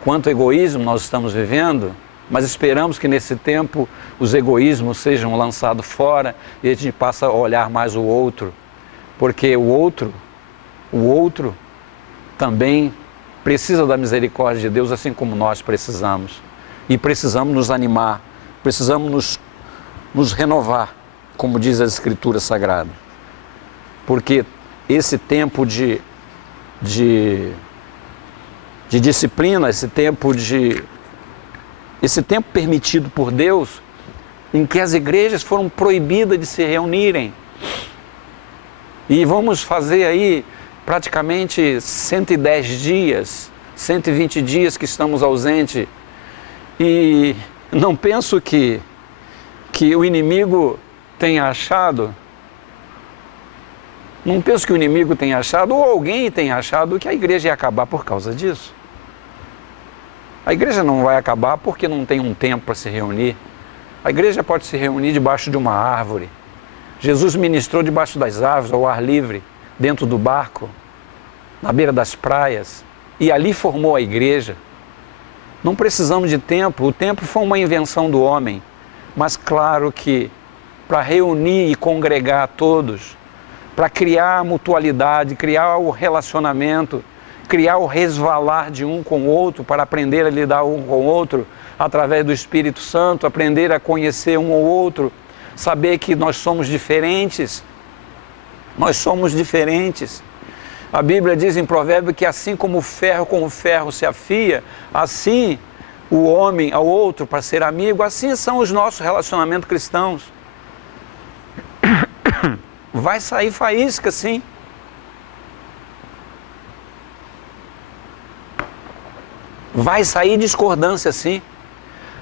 Quanto egoísmo nós estamos vivendo, mas esperamos que nesse tempo os egoísmos sejam lançados fora e a gente passa a olhar mais o outro, porque o outro também precisa da misericórdia de Deus, assim como nós precisamos. E precisamos nos animar, precisamos nos renovar, como diz a Escritura Sagrada. Porque esse tempo de disciplina, esse tempo permitido por Deus, em que as igrejas foram proibidas de se reunirem. E vamos fazer aí praticamente 110 dias, 120 dias que estamos ausentes. E não penso que o inimigo tenha achado, não penso que o inimigo tenha achado, ou alguém tenha achado que a igreja ia acabar por causa disso. A igreja não vai acabar porque não tem um tempo para se reunir. A igreja pode se reunir debaixo de uma árvore. Jesus ministrou debaixo das árvores, ao ar livre, dentro do barco, na beira das praias, e ali formou a igreja. Não precisamos de tempo, o tempo foi uma invenção do homem, mas claro que para reunir e congregar todos, para criar a mutualidade, criar o relacionamento, criar o resvalar de um com o outro, para aprender a lidar um com o outro, através do Espírito Santo, aprender a conhecer um ao outro, saber que nós somos diferentes. Nós somos diferentes. A Bíblia diz em Provérbio que assim como o ferro com o ferro se afia, assim o homem ao outro para ser amigo, assim são os nossos relacionamentos cristãos. Vai sair faísca, sim. Vai sair discordância, sim.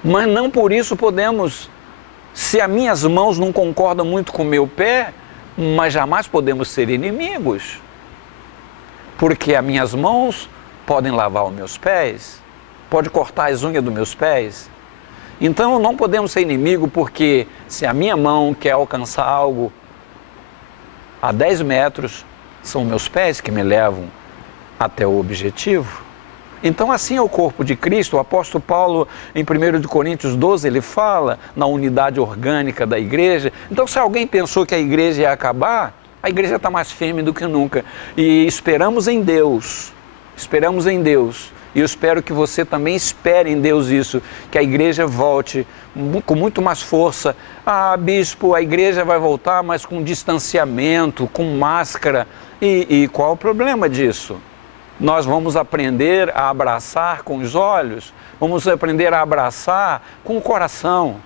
Mas não por isso podemos, se as minhas mãos não concordam muito com o meu pé, mas jamais podemos ser inimigos. Porque as minhas mãos podem lavar os meus pés, pode cortar as unhas dos meus pés. Então não podemos ser inimigo, porque se a minha mão quer alcançar algo a 10 metros, são meus pés que me levam até o objetivo. Então assim é o corpo de Cristo. O apóstolo Paulo, em 1 Coríntios 12, ele fala na unidade orgânica da igreja. Então se alguém pensou que a igreja ia acabar, a igreja está mais firme do que nunca. E esperamos em Deus, e eu espero que você também espere em Deus isso, que a igreja volte com muito mais força. Ah, bispo, a igreja vai voltar, mas com distanciamento, com máscara. E qual o problema disso? Nós vamos aprender a abraçar com os olhos, vamos aprender a abraçar com o coração.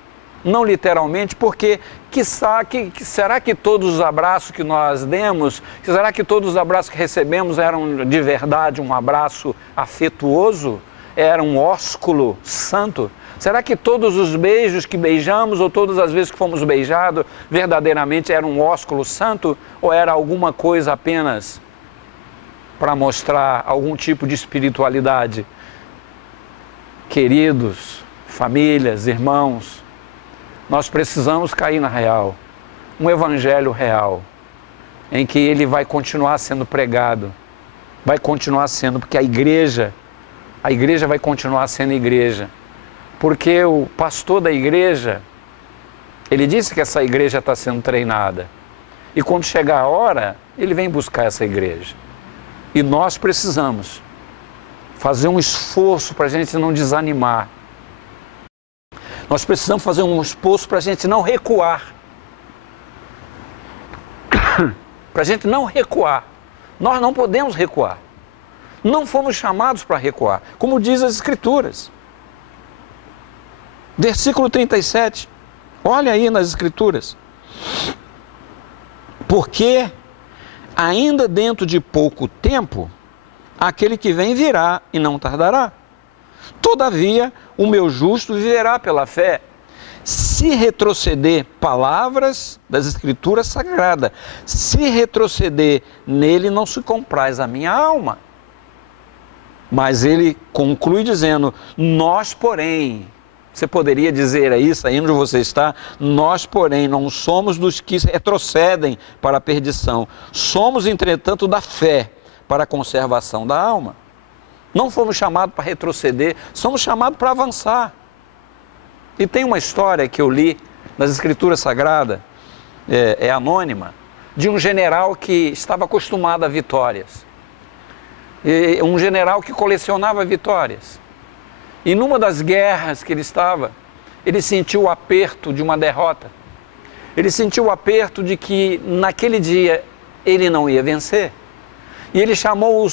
Não literalmente, porque será que todos os abraços que nós demos, será que todos os abraços que recebemos eram de verdade um abraço afetuoso? Era um ósculo santo? Será que todos os beijos que beijamos ou todas as vezes que fomos beijados verdadeiramente era um ósculo santo? Ou era alguma coisa apenas para mostrar algum tipo de espiritualidade? Queridos, famílias, irmãos, Nós precisamos cair na real, um evangelho real, em que ele vai continuar sendo pregado, vai continuar sendo, porque a igreja vai continuar sendo igreja, porque o pastor da igreja, ele disse que essa igreja está sendo treinada, e quando chegar a hora, ele vem buscar essa igreja, e nós precisamos fazer um esforço para a gente não desanimar, nós precisamos fazer um esforço para a gente não recuar, para a gente não recuar. Nós não podemos recuar. Não fomos chamados para recuar, como diz as Escrituras. Versículo 37, olha aí nas Escrituras. Porque ainda dentro de pouco tempo, aquele que vem virá e não tardará. Todavia, o meu justo viverá pela fé. Se retroceder palavras das Escrituras Sagradas, se retroceder nele, não se compraz a minha alma. Mas ele conclui dizendo, nós porém, você poderia dizer isso aí onde você está, nós porém não somos dos que retrocedem para a perdição, somos entretanto da fé para a conservação da alma. Não fomos chamados para retroceder, somos chamados para avançar. E tem uma história que eu li nas Escrituras Sagradas, é anônima, de um general que estava acostumado a vitórias. Um general que colecionava vitórias. E numa das guerras que ele estava, ele sentiu o aperto de uma derrota. Ele sentiu o aperto de que naquele dia ele não ia vencer. E ele chamou o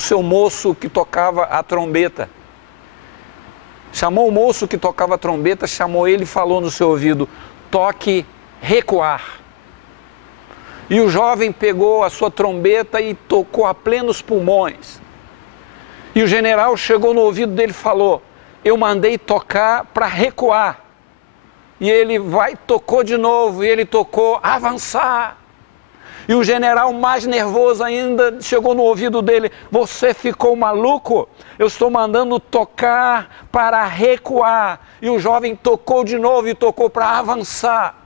seu moço que tocava a trombeta. Chamou o moço que tocava a trombeta, chamou ele e falou no seu ouvido, toque recuar. E o jovem pegou a sua trombeta e tocou a plenos pulmões. E o general chegou no ouvido dele e falou, eu mandei tocar para recuar. E ele tocou de novo, e ele tocou avançar. E o general, mais nervoso ainda, chegou no ouvido dele, você ficou maluco? Eu estou mandando tocar para recuar. E o jovem tocou de novo e tocou para avançar.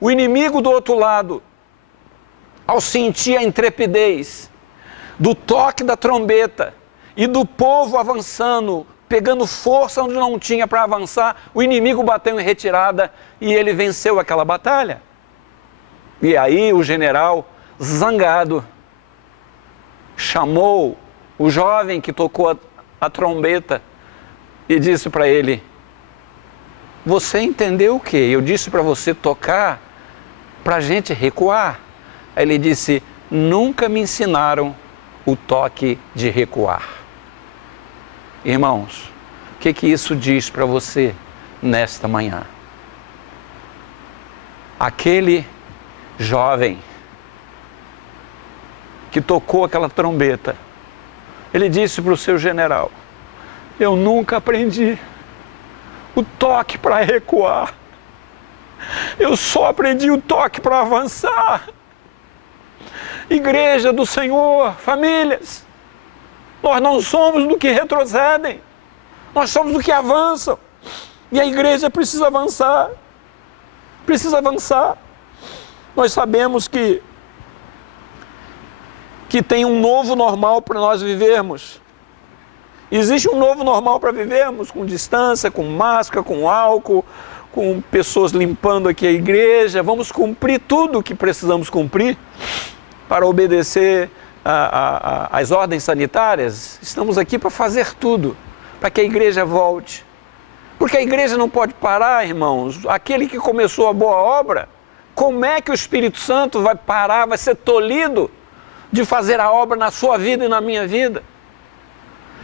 O inimigo do outro lado, ao sentir a intrepidez do toque da trombeta e do povo avançando, pegando força onde não tinha para avançar, o inimigo bateu em retirada e ele venceu aquela batalha. E aí o general, zangado, chamou o jovem que tocou a trombeta e disse para ele, você entendeu o quê? Eu disse para você tocar para a gente recuar. Aí ele disse, nunca me ensinaram o toque de recuar. Irmãos, o que isso diz para você nesta manhã? Aquele jovem que tocou aquela trombeta, ele disse para o seu general, eu nunca aprendi o toque para recuar, eu só aprendi o toque para avançar. Igreja do Senhor, famílias, nós não somos do que retrocedem, nós somos do que avançam, e a igreja precisa avançar, nós sabemos que tem um novo normal para nós vivermos, existe um novo normal para vivermos, com distância, com máscara, com álcool, com pessoas limpando aqui a igreja, vamos cumprir tudo o que precisamos cumprir, para obedecer às ordens sanitárias, estamos aqui para fazer tudo, para que a igreja volte. Porque a igreja não pode parar, irmãos. Aquele que começou a boa obra, como é que o Espírito Santo vai parar, vai ser tolhido de fazer a obra na sua vida e na minha vida?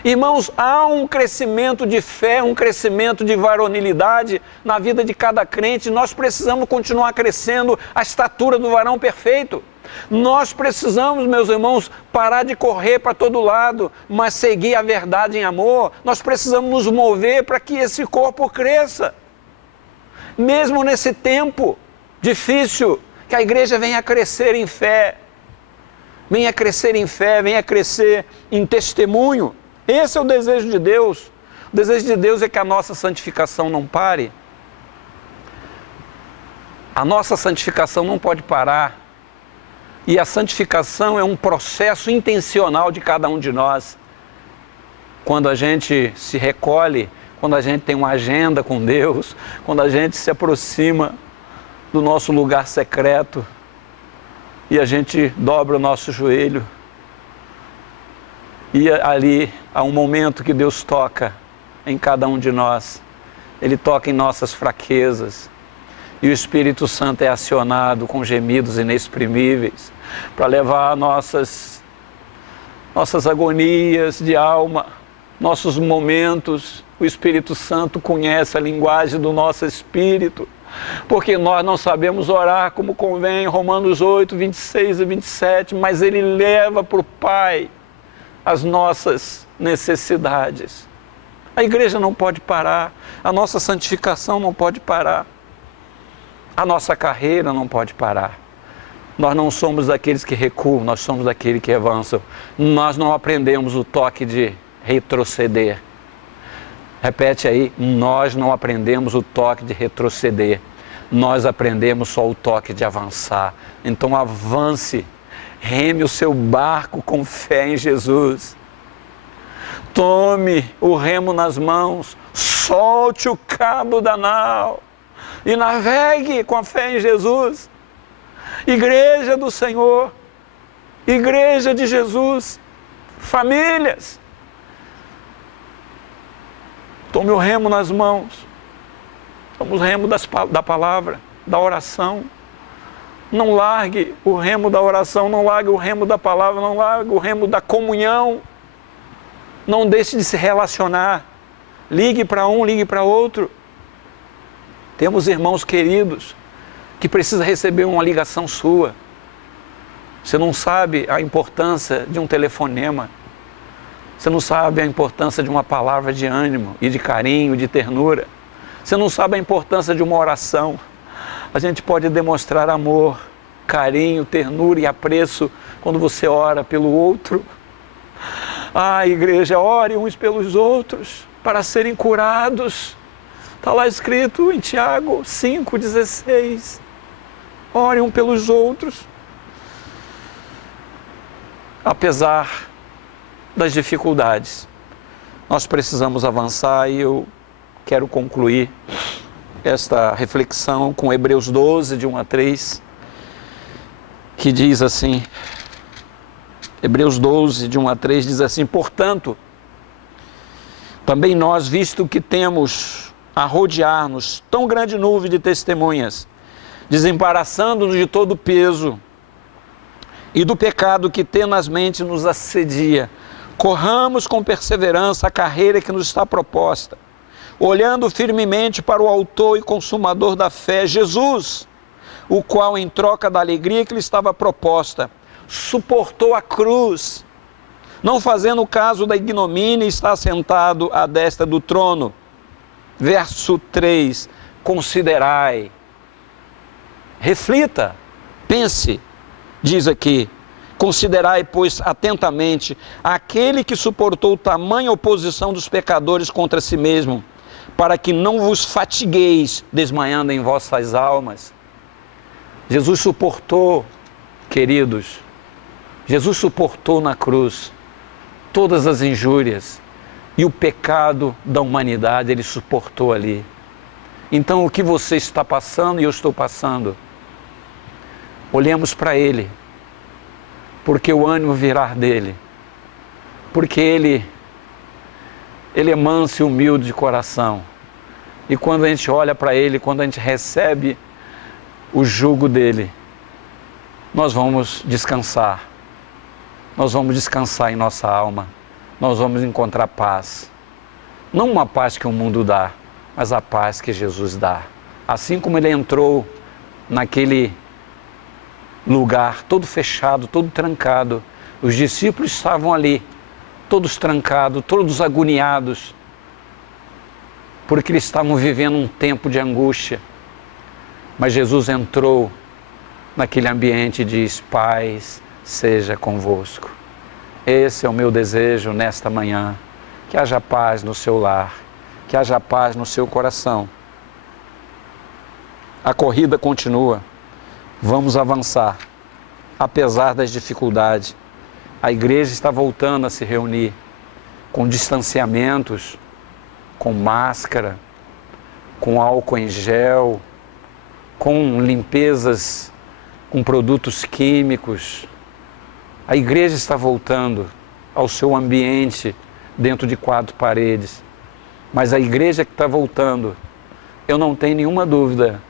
Irmãos, há um crescimento de fé, um crescimento de varonilidade na vida de cada crente. Nós precisamos continuar crescendo a estatura do varão perfeito. Nós precisamos, meus irmãos, parar de correr para todo lado, mas seguir a verdade em amor. Nós precisamos nos mover para que esse corpo cresça. Mesmo nesse tempo difícil, que a igreja venha a crescer em fé. Venha crescer em fé, venha crescer em testemunho. Esse é o desejo de Deus. O desejo de Deus é que a nossa santificação não pare. A nossa santificação não pode parar. E a santificação é um processo intencional de cada um de nós. Quando a gente se recolhe, quando a gente tem uma agenda com Deus, quando a gente se aproxima do nosso lugar secreto e a gente dobra o nosso joelho. E ali há um momento que Deus toca em cada um de nós. Ele toca em nossas fraquezas. E o Espírito Santo é acionado com gemidos inexprimíveis para levar nossas agonias de alma, nossos momentos. O Espírito Santo conhece a linguagem do nosso espírito, porque nós não sabemos orar como convém, Romanos 8, 26 e 27, mas Ele leva para o Pai as nossas necessidades. A igreja não pode parar, a nossa santificação não pode parar, a nossa carreira não pode parar. Nós não somos daqueles que recuam, nós somos daqueles que avançam. Nós não aprendemos o toque de retroceder. Repete aí, nós não aprendemos o toque de retroceder. Nós aprendemos só o toque de avançar. Então avance, reme o seu barco com fé em Jesus. Tome o remo nas mãos, solte o cabo da nau e navegue com a fé em Jesus. Igreja do Senhor, igreja de Jesus, famílias, tome o remo nas mãos, tome o remo da palavra, da oração. Não largue o remo da oração, não largue o remo da palavra, não largue o remo da comunhão. Não deixe de se relacionar. Ligue para um, ligue para outro. Temos irmãos queridos que precisam receber uma ligação sua. Você não sabe a importância de um telefonema. Você não sabe a importância de uma palavra de ânimo e de carinho, de ternura. Você não sabe a importância de uma oração. A gente pode demonstrar amor, carinho, ternura e apreço quando você ora pelo outro. Ah, igreja, ore uns pelos outros para serem curados. Está lá escrito em Tiago 5,16. Ore um pelos outros. Apesar das dificuldades, nós precisamos avançar e eu quero concluir esta reflexão com Hebreus 12, de 1 a 3, que diz assim, Hebreus 12, de 1 a 3, diz assim: portanto, também nós, visto que temos a rodear-nos tão grande nuvem de testemunhas, desembaraçando-nos de todo o peso e do pecado que tenazmente nos assedia, corramos com perseverança a carreira que nos está proposta, olhando firmemente para o autor e consumador da fé, Jesus, o qual, em troca da alegria que lhe estava proposta, suportou a cruz, não fazendo caso da ignomínia, e está sentado à destra do trono. Verso 3, considerai, reflita, pense, diz aqui, considerai, pois, atentamente, aquele que suportou tamanha oposição dos pecadores contra si mesmo, para que não vos fatigueis, desmanhando em vossas almas. Jesus suportou, queridos, Jesus suportou na cruz todas as injúrias e o pecado da humanidade, Ele suportou ali. Então, o que você está passando e eu estou passando, olhemos para Ele, porque o ânimo virá dEle, porque Ele é manso e humilde de coração. E quando a gente olha para Ele, quando a gente recebe o jugo dEle, nós vamos descansar. Nós vamos descansar em nossa alma. Nós vamos encontrar paz. Não uma paz que o mundo dá, mas a paz que Jesus dá. Assim como Ele entrou naquele lugar todo fechado, todo trancado, os discípulos estavam ali, todos trancados, todos agoniados, porque eles estavam vivendo um tempo de angústia. Mas Jesus entrou naquele ambiente e diz: paz seja convosco. Esse é o meu desejo nesta manhã, que haja paz no seu lar, que haja paz no seu coração. A corrida continua. Vamos avançar, apesar das dificuldades. A igreja está voltando a se reunir com distanciamentos, com máscara, com álcool em gel, com limpezas, com produtos químicos. A igreja está voltando ao seu ambiente dentro de 4 paredes. Mas a igreja que está voltando, eu não tenho nenhuma dúvida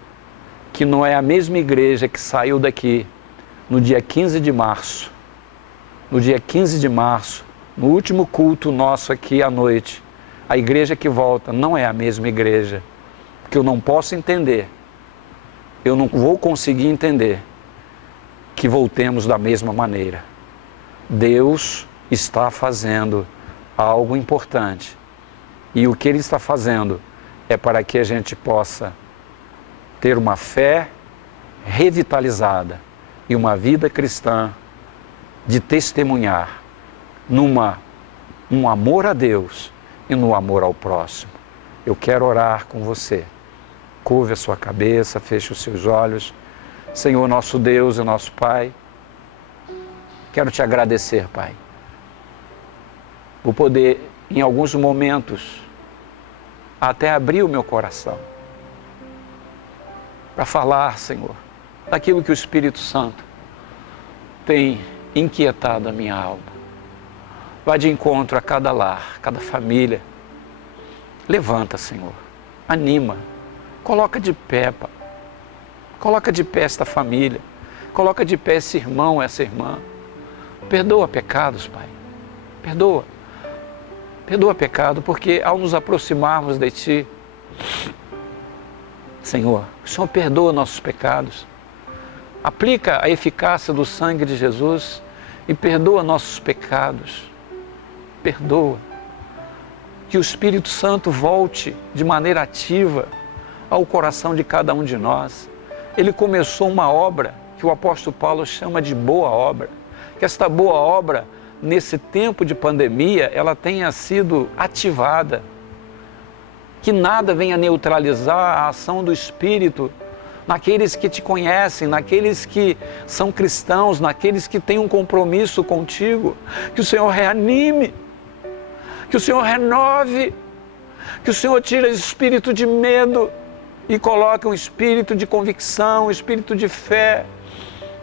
que não é a mesma igreja que saiu daqui no dia 15 de março. No dia 15 de março, no último culto nosso aqui à noite, a igreja que volta não é a mesma igreja, porque eu não posso entender, eu não vou conseguir entender que voltemos da mesma maneira. Deus está fazendo algo importante e o que Ele está fazendo é para que a gente possa ter uma fé revitalizada e uma vida cristã de testemunhar um amor a Deus e no amor ao próximo. Eu quero orar com você. Curve a sua cabeça, feche os seus olhos. Senhor, nosso Deus e nosso Pai, quero te agradecer, Pai, por poder, em alguns momentos, até abrir o meu coração para falar, Senhor, daquilo que o Espírito Santo tem inquietado a minha alma. Vá de encontro a cada lar, cada família. Levanta, Senhor, anima, coloca de pé, Pai. Coloca de pé esta família, coloca de pé esse irmão, essa irmã. Perdoa pecados, Pai, perdoa. Perdoa pecado, porque ao nos aproximarmos de Ti, Senhor, o Senhor perdoa nossos pecados. Aplica a eficácia do sangue de Jesus e perdoa nossos pecados. Perdoa. Que o Espírito Santo volte de maneira ativa ao coração de cada um de nós. Ele começou uma obra que o apóstolo Paulo chama de boa obra. Que esta boa obra, nesse tempo de pandemia, ela tenha sido ativada. Que nada venha neutralizar a ação do Espírito naqueles que te conhecem, naqueles que são cristãos, naqueles que têm um compromisso contigo. Que o Senhor reanime, que o Senhor renove, que o Senhor tire o espírito de medo e coloque um espírito de convicção, um espírito de fé.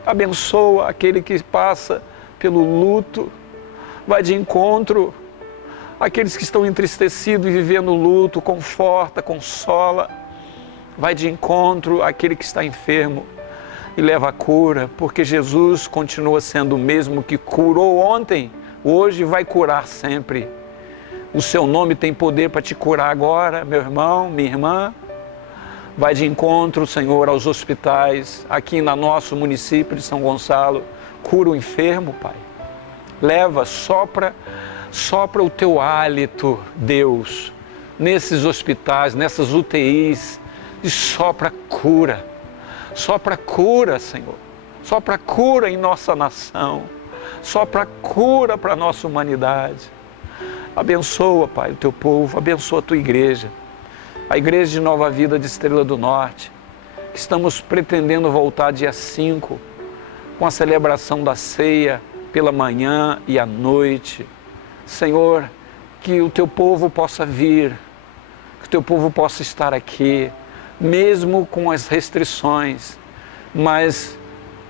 Abençoa aquele que passa pelo luto, vai de encontro àqueles que estão entristecidos e vivendo luto, conforta, consola. Vai de encontro àquele que está enfermo e leva a cura, porque Jesus continua sendo o mesmo que curou ontem, hoje vai curar sempre. O seu nome tem poder para te curar agora, meu irmão, minha irmã. Vai de encontro, Senhor, aos hospitais, aqui no nosso município de São Gonçalo. Cura o enfermo, Pai. Leva, sopra o teu hálito, Deus, nesses hospitais, nessas UTIs, e sopra cura, Senhor, sopra cura em nossa nação, sopra cura para a nossa humanidade. Abençoa, Pai, o teu povo, abençoa a tua igreja, a igreja de Nova Vida de Estrela do Norte, que estamos pretendendo voltar dia 5, com a celebração da ceia pela manhã e à noite. Senhor, que o teu povo possa vir, que o teu povo possa estar aqui, mesmo com as restrições, mas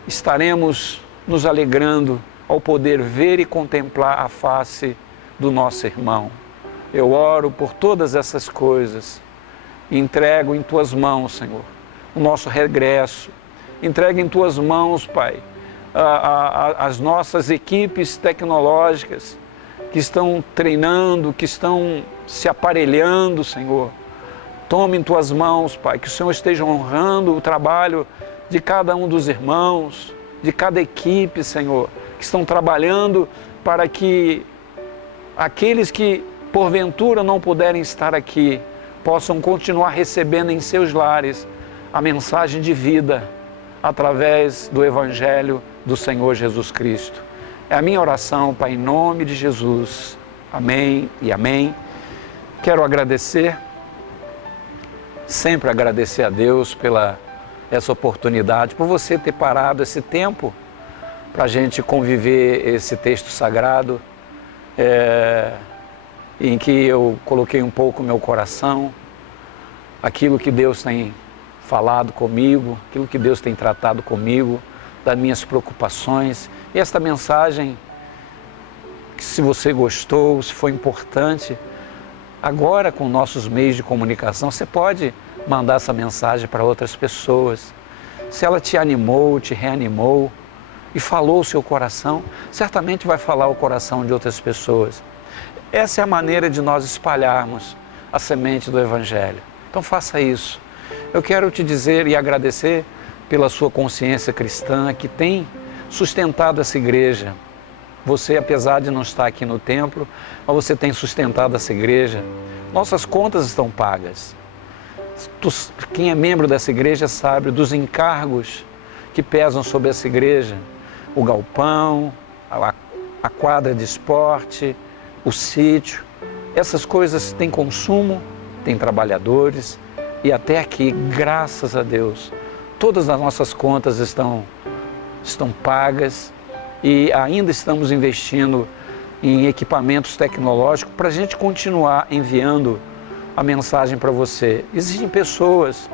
estaremos nos alegrando ao poder ver e contemplar a face do nosso irmão. Eu oro por todas essas coisas, entrego em tuas mãos, Senhor, o nosso regresso, entrego em tuas mãos, Pai, as nossas equipes tecnológicas que estão treinando, que estão se aparelhando, Senhor. Tome em tuas mãos, Pai, que o Senhor esteja honrando o trabalho de cada um dos irmãos, de cada equipe, Senhor, que estão trabalhando para que aqueles que porventura não puderem estar aqui, possam continuar recebendo em seus lares a mensagem de vida através do Evangelho do Senhor Jesus Cristo. É a minha oração, Pai, em nome de Jesus. Amém e amém. Quero agradecer, sempre agradecer a Deus pela essa oportunidade, por você ter parado esse tempo para a gente conviver esse texto sagrado, em que eu coloquei um pouco o meu coração, aquilo que Deus tem falado comigo, aquilo que Deus tem tratado comigo, das minhas preocupações. E esta mensagem, se você gostou, se foi importante, agora com nossos meios de comunicação, você pode mandar essa mensagem para outras pessoas. Se ela te animou, te reanimou e falou o seu coração, certamente vai falar o coração de outras pessoas. Essa é a maneira de nós espalharmos a semente do Evangelho. Então faça isso. Eu quero te dizer e agradecer pela sua consciência cristã que tem sustentado essa igreja. Você, apesar de não estar aqui no templo, mas você tem sustentado essa igreja. Nossas contas estão pagas. Quem é membro dessa igreja sabe dos encargos que pesam sobre essa igreja. O galpão, a quadra de esporte, o sítio. Essas coisas têm consumo, têm trabalhadores. E até aqui, graças a Deus, todas as nossas contas estão pagas e ainda estamos investindo em equipamentos tecnológicos para a gente continuar enviando a mensagem para você. Existem pessoas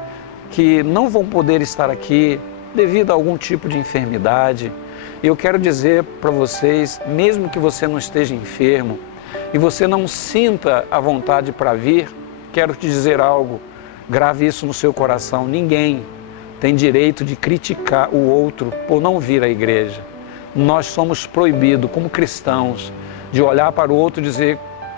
que não vão poder estar aqui devido a algum tipo de enfermidade. E eu quero dizer para vocês, mesmo que você não esteja enfermo e você não sinta a vontade para vir, quero te dizer algo, grave isso no seu coração. Ninguém tem direito de criticar o outro por não vir à igreja. Nós somos proibidos, como cristãos, de olhar para o outro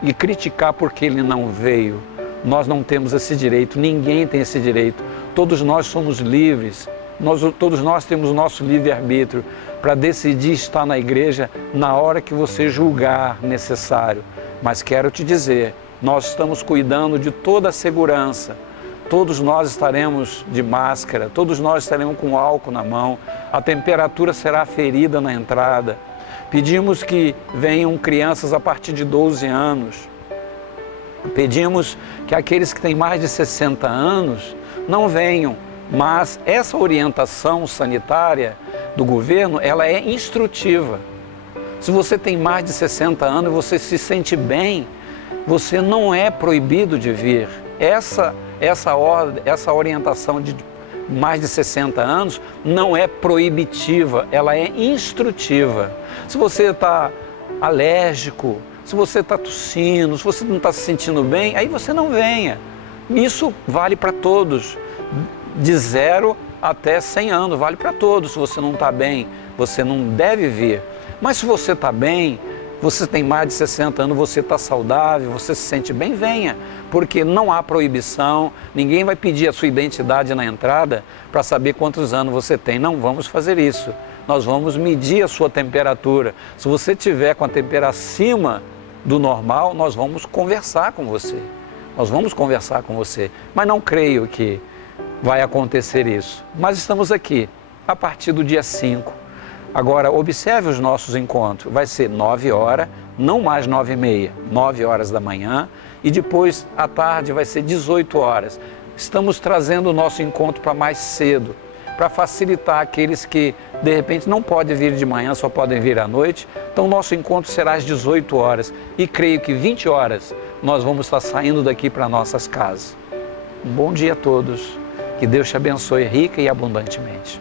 e criticar porque ele não veio. Nós não temos esse direito, ninguém tem esse direito. Todos nós somos livres, todos nós temos o nosso livre-arbítrio para decidir estar na igreja na hora que você julgar necessário. Mas quero te dizer, nós estamos cuidando de toda a segurança. Todos nós estaremos de máscara, todos nós estaremos com álcool na mão, a temperatura será aferida na entrada. Pedimos que venham crianças a partir de 12 anos. Pedimos que aqueles que têm mais de 60 anos não venham, mas essa orientação sanitária do governo, ela é instrutiva. Se você tem mais de 60 anos e você se sente bem, você não é proibido de vir. Essa orientação de mais de 60 anos não é proibitiva, ela é instrutiva. Se você está alérgico, se você está tossindo, se você não está se sentindo bem, aí você não venha. Isso vale para todos, de 0 até 100 anos, vale para todos. Se você não está bem, você não deve vir. Mas se você está bem, você tem mais de 60 anos, você está saudável, você se sente bem, venha. Porque não há proibição, ninguém vai pedir a sua identidade na entrada para saber quantos anos você tem. Não vamos fazer isso. Nós vamos medir a sua temperatura. Se você tiver com a temperatura acima do normal, nós vamos conversar com você. Nós vamos conversar com você. Mas não creio que vai acontecer isso. Mas estamos aqui a partir do dia 5. Agora, observe os nossos encontros. Vai ser 9 horas, não mais 9h30, 9 horas da manhã. E depois, à tarde, vai ser 18 horas. Estamos trazendo o nosso encontro para mais cedo, para facilitar aqueles que, de repente, não podem vir de manhã, só podem vir à noite. Então, nosso encontro será às 18 horas. E creio que 20 horas nós vamos estar saindo daqui para nossas casas. Um bom dia a todos. Que Deus te abençoe rica e abundantemente.